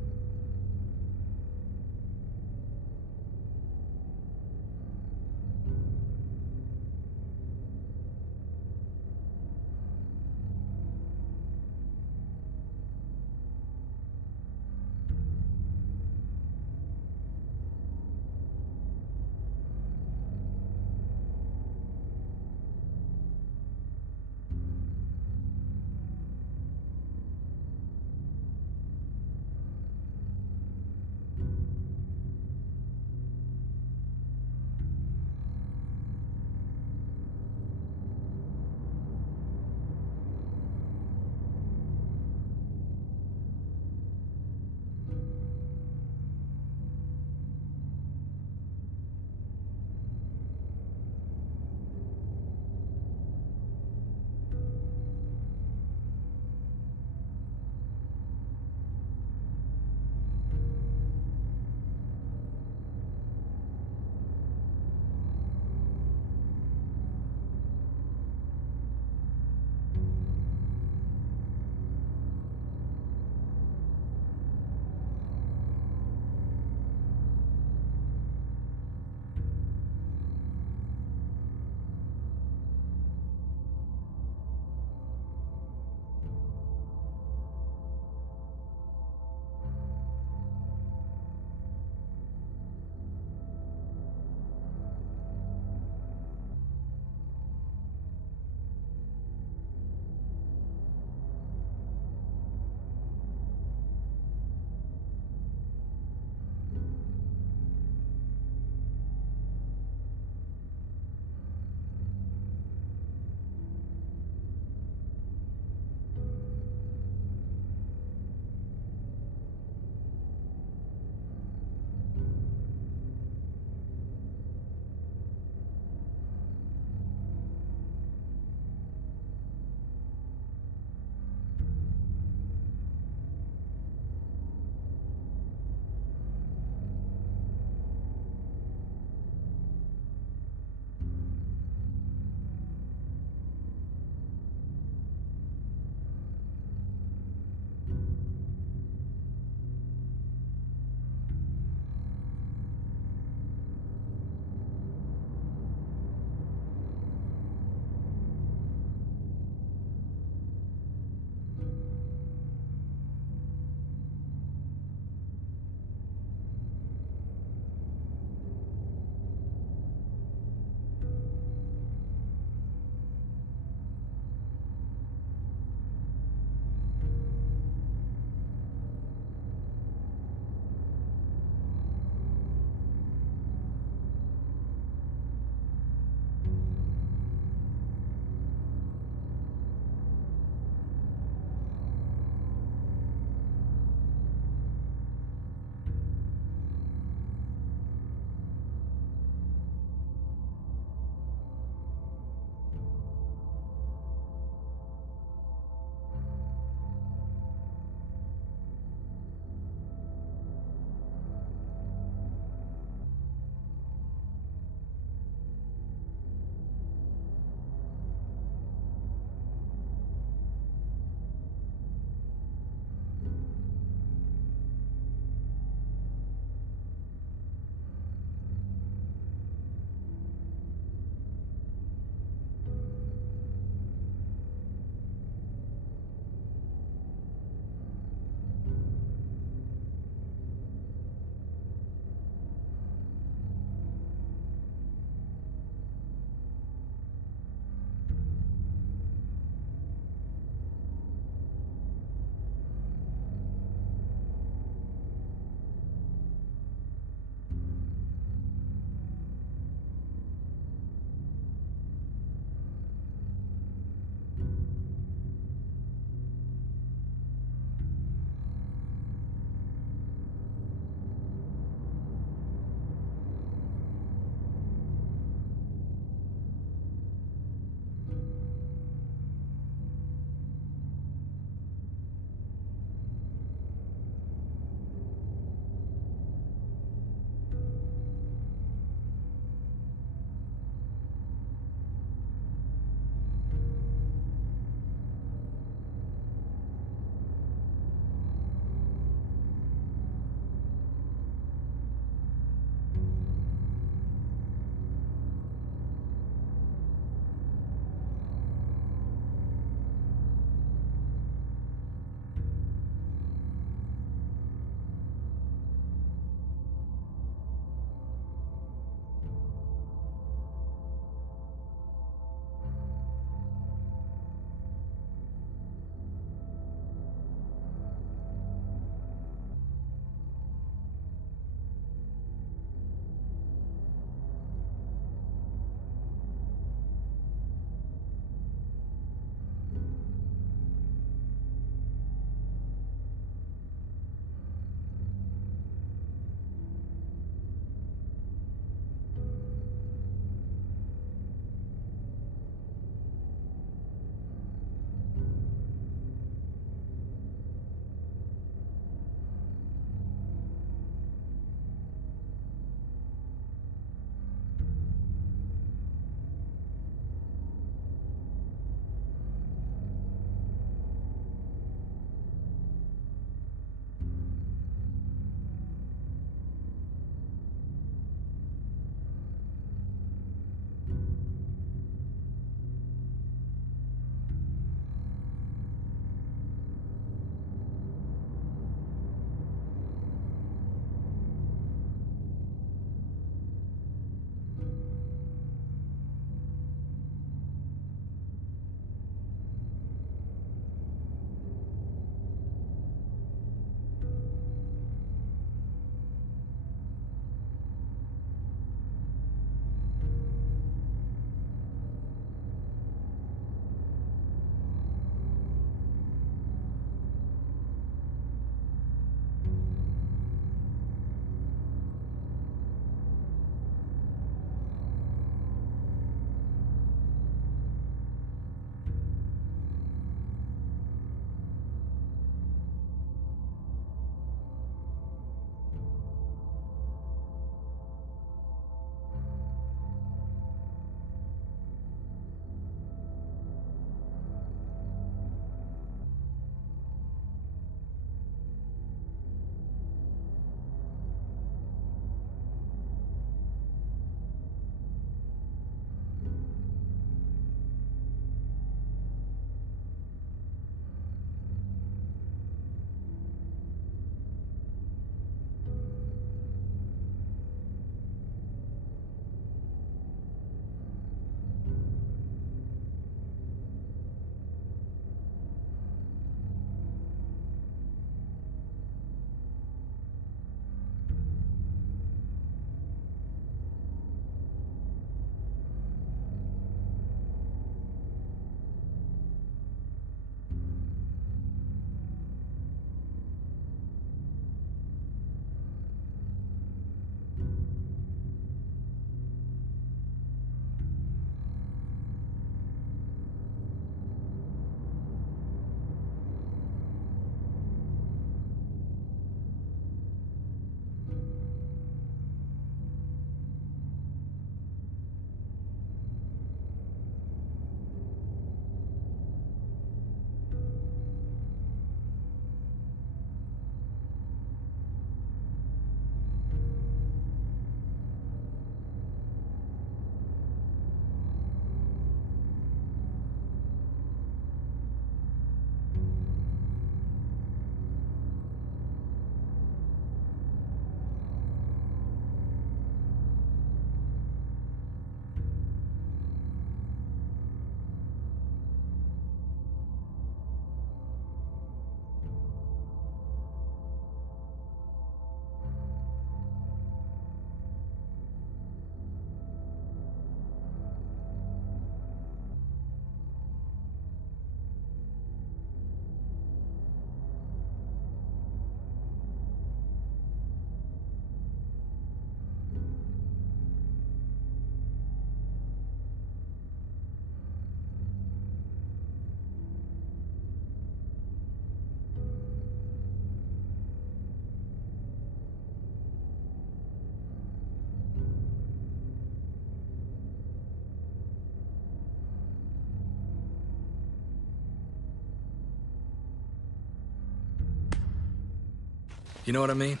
You know what I mean?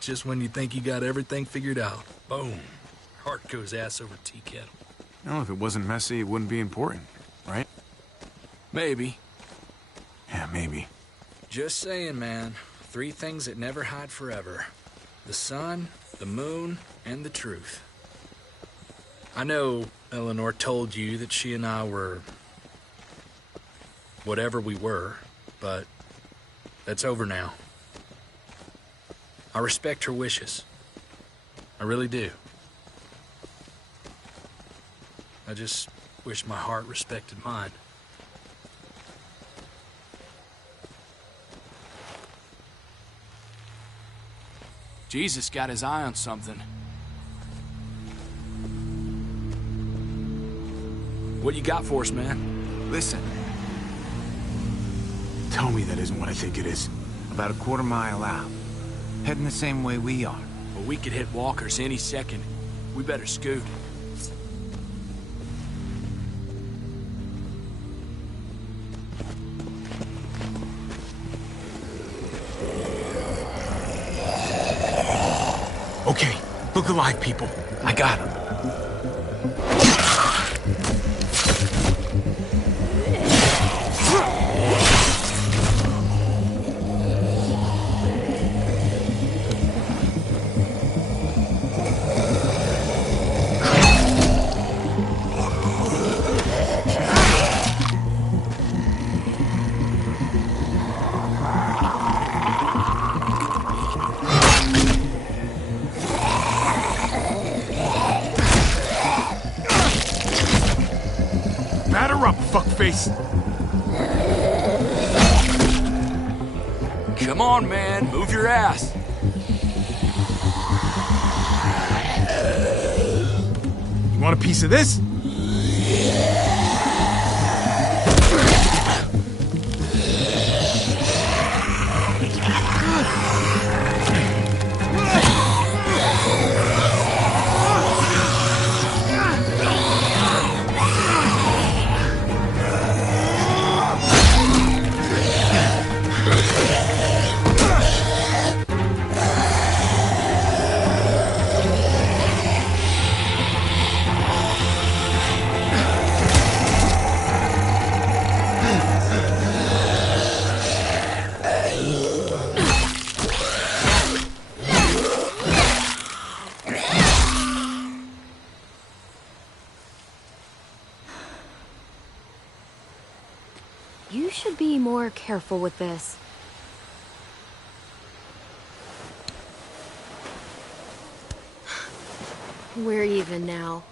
Just when you think you got everything figured out, boom, heart goes ass over tea kettle. No, if it wasn't messy, it wouldn't be important, right? Maybe. Yeah, maybe. Just saying, man. 3 things that never hide forever. The sun, the moon, and the truth. I know Eleanor told you that she and I were... whatever we were, but that's over now. I respect her wishes. I really do. I just wish my heart respected mine. Jesus got his eye on something. What you got for us, man? Listen. Tell me that isn't what I think it is. About a quarter mile out. Heading the same way we are. Well, we could hit walkers any second. We better scoot. Okay, look alive, people. I got him. Batter up, fuckface! Come on, man. Move your ass. You want a piece of this? You should be more careful with this. We're even now.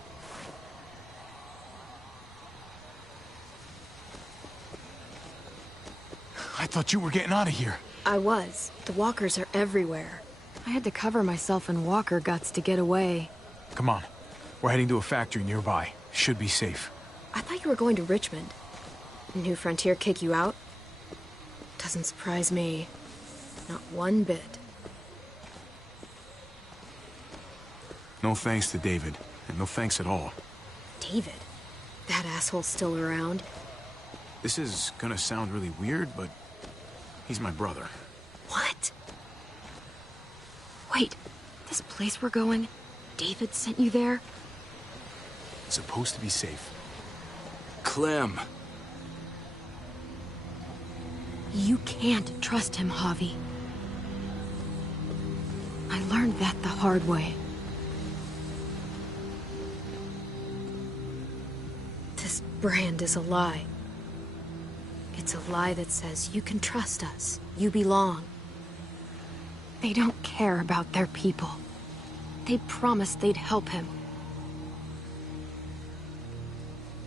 I thought you were getting out of here. I was. The walkers are everywhere. I had to cover myself in walker guts to get away. Come on. We're heading to a factory nearby. Should be safe. I thought you were going to Richmond. New Frontier kick you out? Doesn't surprise me. Not one bit. No thanks to David. And no thanks at all. David? That asshole's still around? This is gonna sound really weird, but he's my brother. What? Wait, this place we're going, David sent you there? It's supposed to be safe. Clem. You can't trust him, Javi. I learned that the hard way. This brand is a lie. It's a lie that says you can trust us, you belong. They don't care about their people. They promised they'd help him.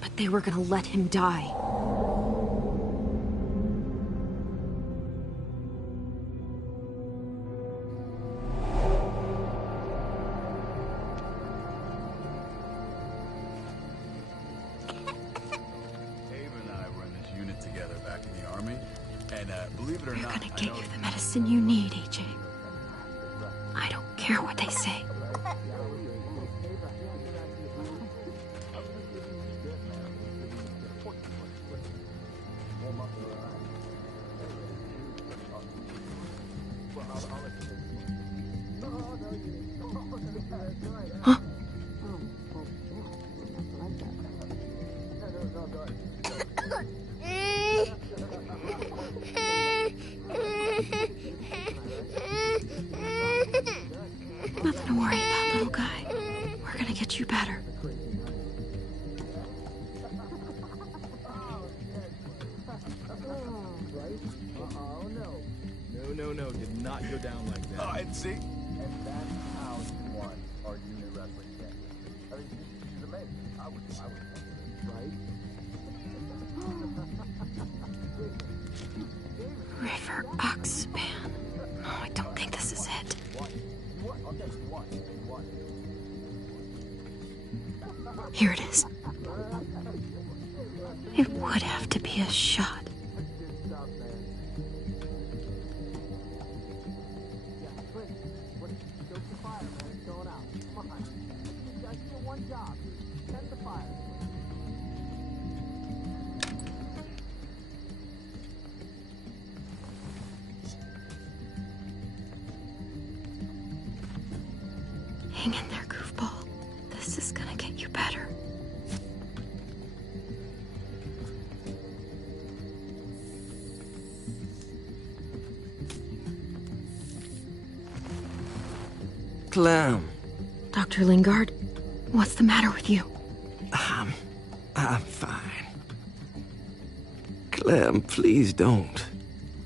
But they were gonna let him die. Believe it or not, We're gonna get you the medicine you need, AJ. I don't care what they say. Huh? Nothing to worry about, little guy. We're gonna get you better. No, did not go down like that. Oh, and see? And that's how you won our unit wrestling championship. I mean, she's amazing. I would right? River Oxpan. Oh, I don't think this is it. Here it is. It would have to be a shot. Hang in there, goofball. This is gonna get you better. Clem. Dr. Lingard, what's the matter with you? I'm fine. Clem, please don't.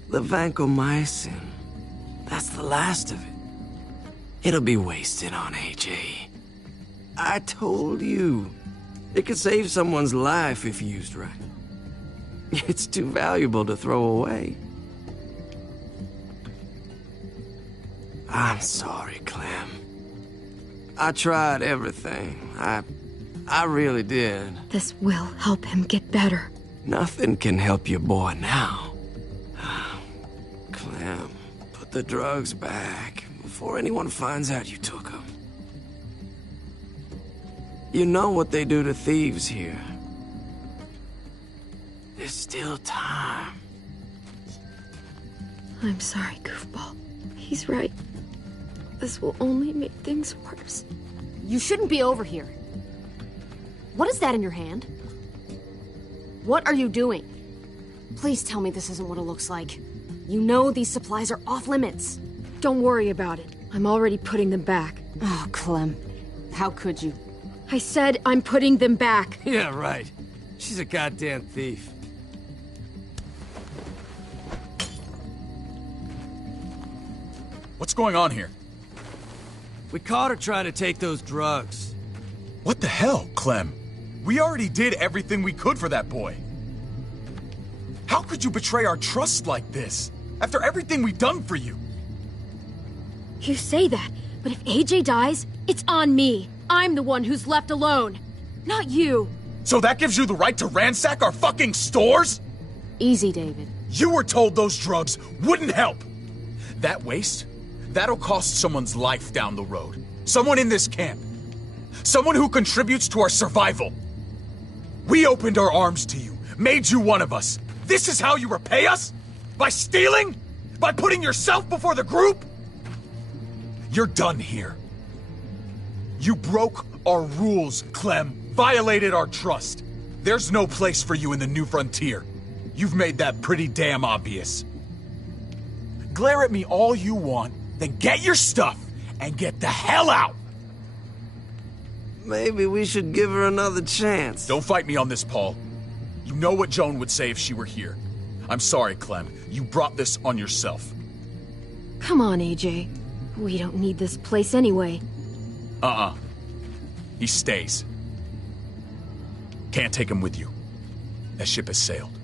The vancomycin. That's the last of it. It'll be wasted on AJ. I told you. It could save someone's life if used right. It's too valuable to throw away. I'm sorry, Clem. I tried everything. I really did. This will help him get better. Nothing can help your boy now. Clem, put the drugs back before anyone finds out you took them. You know what they do to thieves here. There's still time. I'm sorry, goofball. He's right. This will only make things worse. You shouldn't be over here. What is that in your hand? What are you doing? Please tell me this isn't what it looks like. You know these supplies are off limits. Don't worry about it. I'm already putting them back. Oh, Clem. How could you? I said I'm putting them back. Yeah, right. She's a goddamn thief. What's going on here? We caught her trying to take those drugs. What the hell, Clem? We already did everything we could for that boy. How could you betray our trust like this? After everything we've done for you? You say that, but if AJ dies, it's on me. I'm the one who's left alone, not you. So that gives you the right to ransack our fucking stores? Easy, David. You were told those drugs wouldn't help. That waste, that'll cost someone's life down the road. Someone in this camp. Someone who contributes to our survival. We opened our arms to you, made you one of us. This is how you repay us? By stealing? By putting yourself before the group? You're done here. You broke our rules, Clem. Violated our trust. There's no place for you in the New Frontier. You've made that pretty damn obvious. Glare at me all you want, then get your stuff and get the hell out! Maybe we should give her another chance. Don't fight me on this, Paul. You know what Joan would say if she were here. I'm sorry, Clem. You brought this on yourself. Come on, AJ. We don't need this place anyway. He stays. Can't take him with you. That ship has sailed.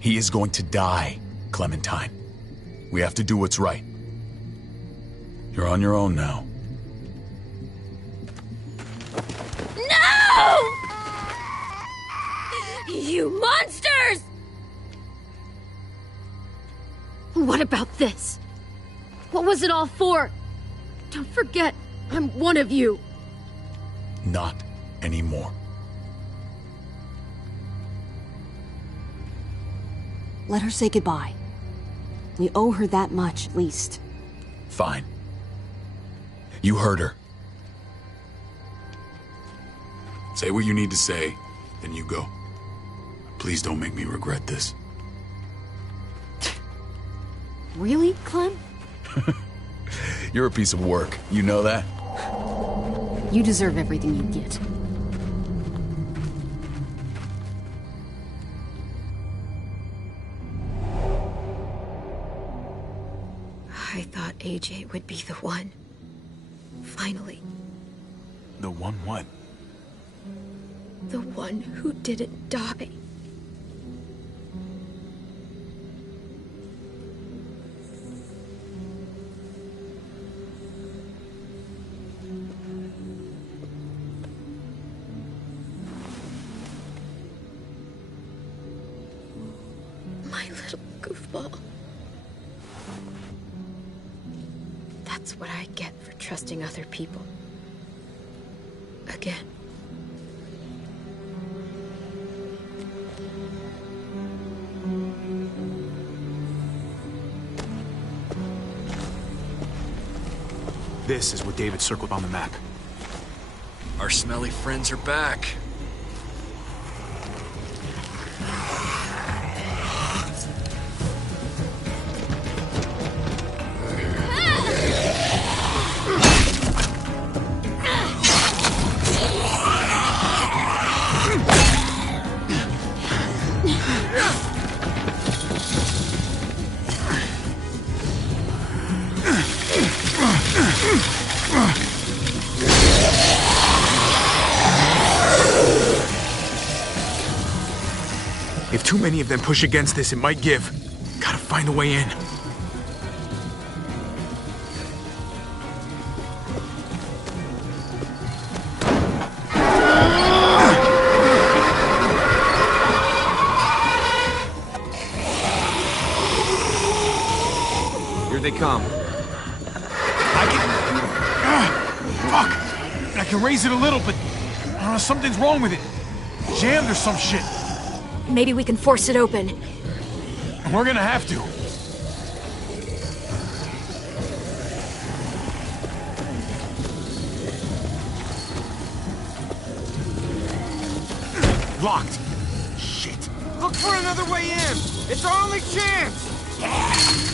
He is going to die, Clementine. We have to do what's right. You're on your own now. No! You monsters! What about this? What was it all for? Don't forget, I'm one of you. Not anymore. Let her say goodbye. We owe her that much, at least. Fine. You heard her. Say what you need to say, then you go. Please don't make me regret this. Really, Clem? You're a piece of work. You know that? You deserve everything you get. I thought AJ would be the one. Finally. The one what? The one who didn't die. My little goofball. That's what I get for trusting other people. Again. This is what David circled on the map. Our smelly friends are back. If too many of them push against this, it might give. Gotta find a way in. Here they come. Fuck! I can raise it a little, but something's wrong with it. Jammed or some shit. Maybe we can force it open. We're gonna have to. Locked. Shit. Look for another way in. It's our only chance.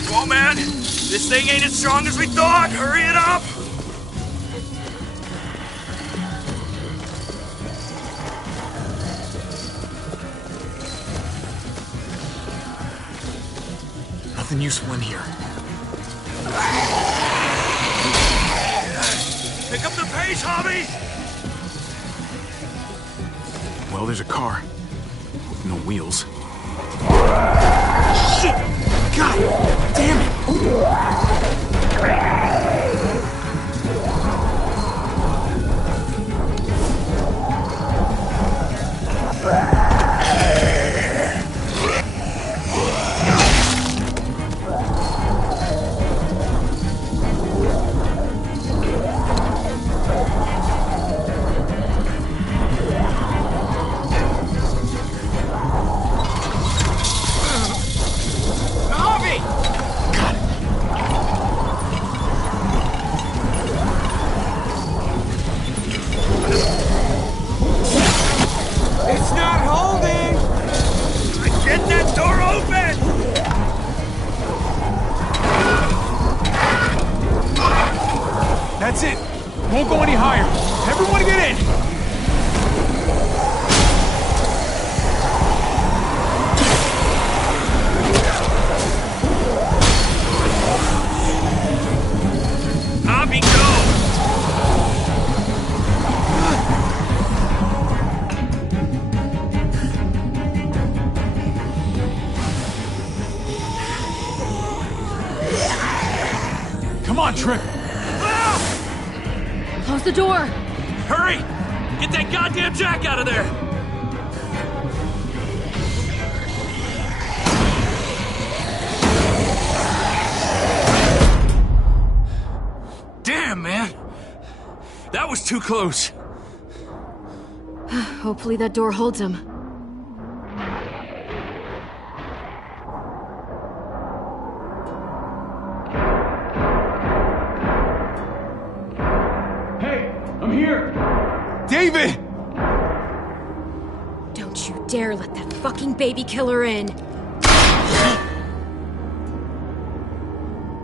Come on, man. This thing ain't as strong as we thought. Hurry it up. Nothing useful in here. Pick up the pace, Hobby! Well, there's a car. With no wheels. Shit! God damn That's it. Won't go any higher. Everyone get in. Hobby, go! Come on, Tripp. Close the door! Hurry! Get that goddamn jack out of there! Damn, man! That was too close. Hopefully that door holds him. David! Don't you dare let that fucking baby killer in.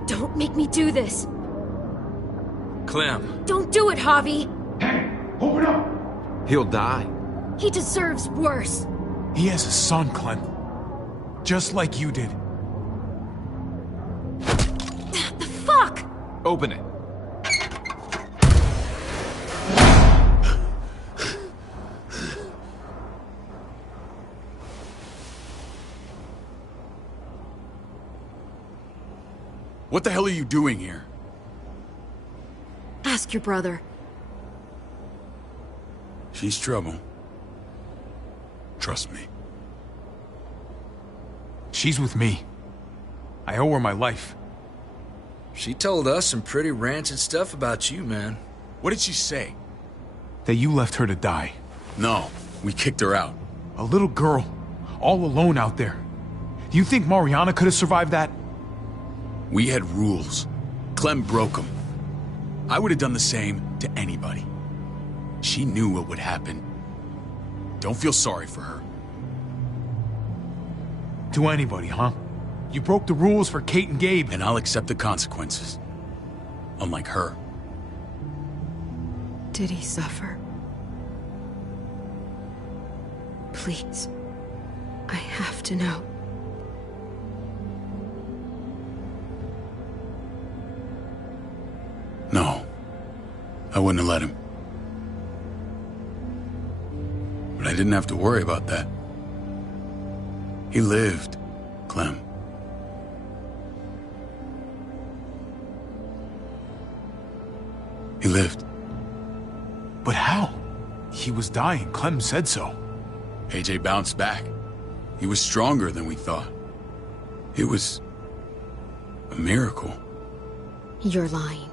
Don't make me do this. Clem. Don't do it, Javi. Open up! He'll die. He deserves worse. He has a son, Clem. Just like you did. The fuck? Open it. What the hell are you doing here? Ask your brother. She's trouble. Trust me. She's with me. I owe her my life. She told us some pretty rancid stuff about you, man. What did she say? That you left her to die. No, we kicked her out. A little girl, all alone out there. Do you think Mariana could have survived that? We had rules. Clem broke them. I would have done the same to anybody. She knew what would happen. Don't feel sorry for her. To anybody, huh? You broke the rules for Kate and Gabe. And I'll accept the consequences. Unlike her. Did he suffer? Please. I have to know. No. I wouldn't have let him. But I didn't have to worry about that. He lived, Clem. He lived. But how? He was dying. Clem said so. AJ bounced back. He was stronger than we thought. It was a miracle. You're lying.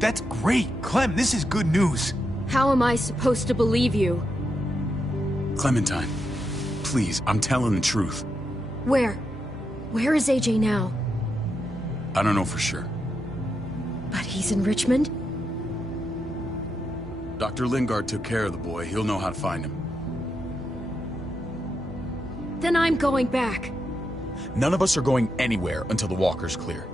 That's great! Clem, this is good news! How am I supposed to believe you? Clementine, please, I'm telling the truth. Where? Where is AJ now? I don't know for sure. But he's in Richmond? Dr. Lingard took care of the boy. He'll know how to find him. Then I'm going back. None of us are going anywhere until the walker's clear.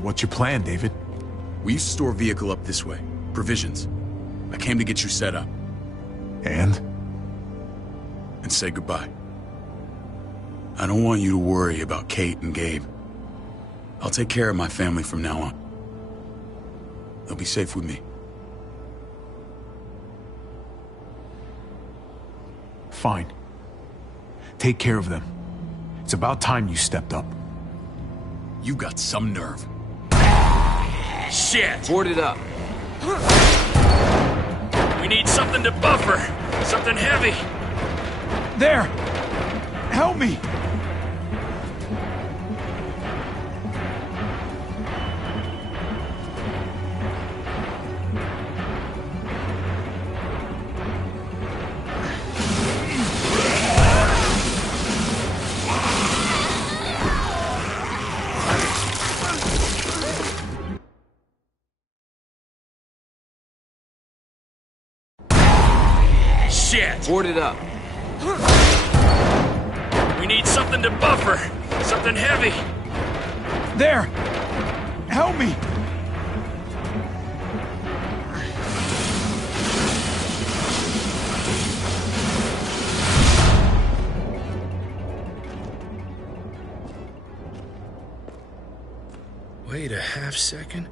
What's your plan, David? We used to store a vehicle up this way. Provisions. I came to get you set up. And? And say goodbye. I don't want you to worry about Kate and Gabe. I'll take care of my family from now on. They'll be safe with me. Fine. Take care of them. It's about time you stepped up. You got some nerve. Shit! Board it up. We need something to buffer. Something heavy. There! Help me! Shit! Board it up. We need something to buffer. Something heavy. There! Help me! Wait a half second.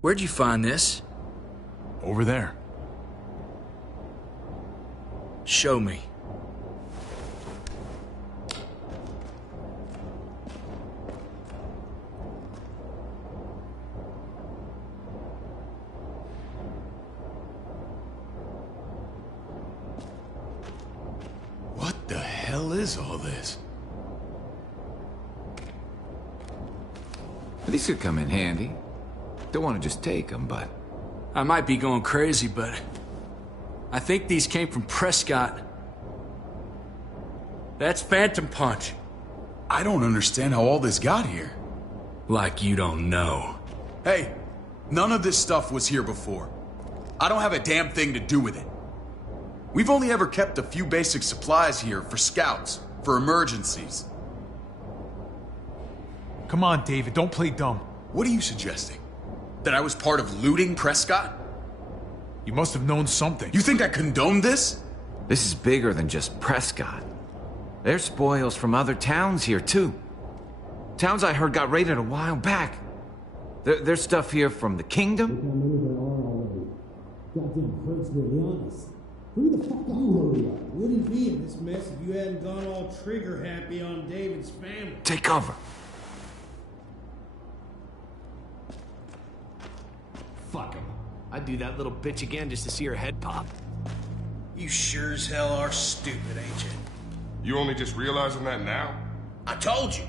Where'd you find this? Over there. Show me. What the hell is all this? These could come in handy. Don't want to just take them, but... I might be going crazy, but I think these came from Prescott. That's Phantom Punch. I don't understand how all this got here. Like you don't know. Hey, none of this stuff was here before. I don't have a damn thing to do with it. We've only ever kept a few basic supplies here for scouts, for emergencies. Come on, David, don't play dumb. What are you suggesting? That I was part of looting Prescott? You must have known something. You think I condoned this? This is bigger than just Prescott. There's spoils from other towns here, too. Towns I heard got raided a while back. There's stuff here from the Kingdom. Goddamn hurts to be honest. Who the fuck you hurry up? Wouldn't be in this mess if you hadn't gone all trigger happy on David's family. Take cover. Fuck him. I'd do that little bitch again just to see her head pop. You sure as hell are stupid, ain't you? You only just realizing that now? I told you.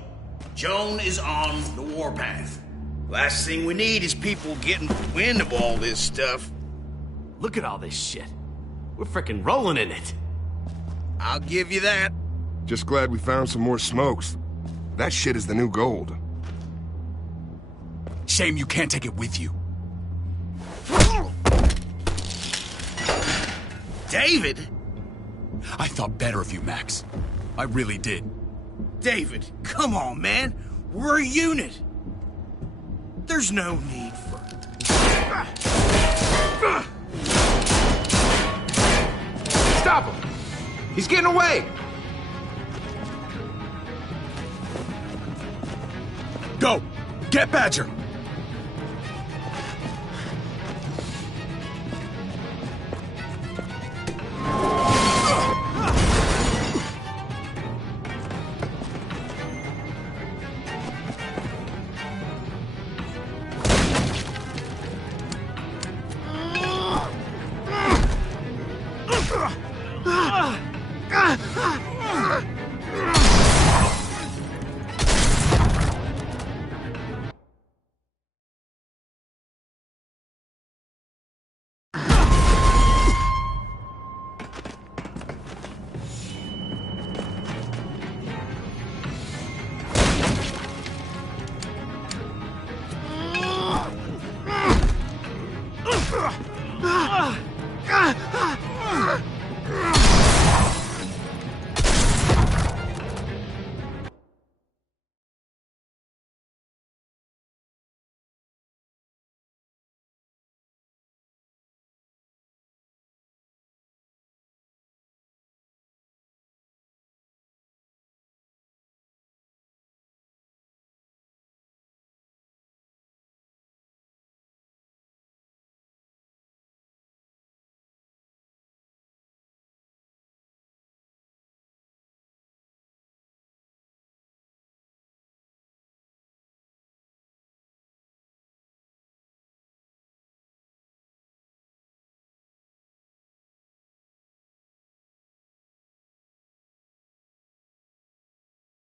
Joan is on the warpath. Last thing we need is people getting wind of all this stuff. Look at all this shit. We're frickin' rolling in it. I'll give you that. Just glad we found some more smokes. That shit is the new gold. Shame you can't take it with you. David? I thought better of you, Max. I really did. David, come on, man. We're a unit. There's no need for... Stop him! He's getting away! Go! Get Badger!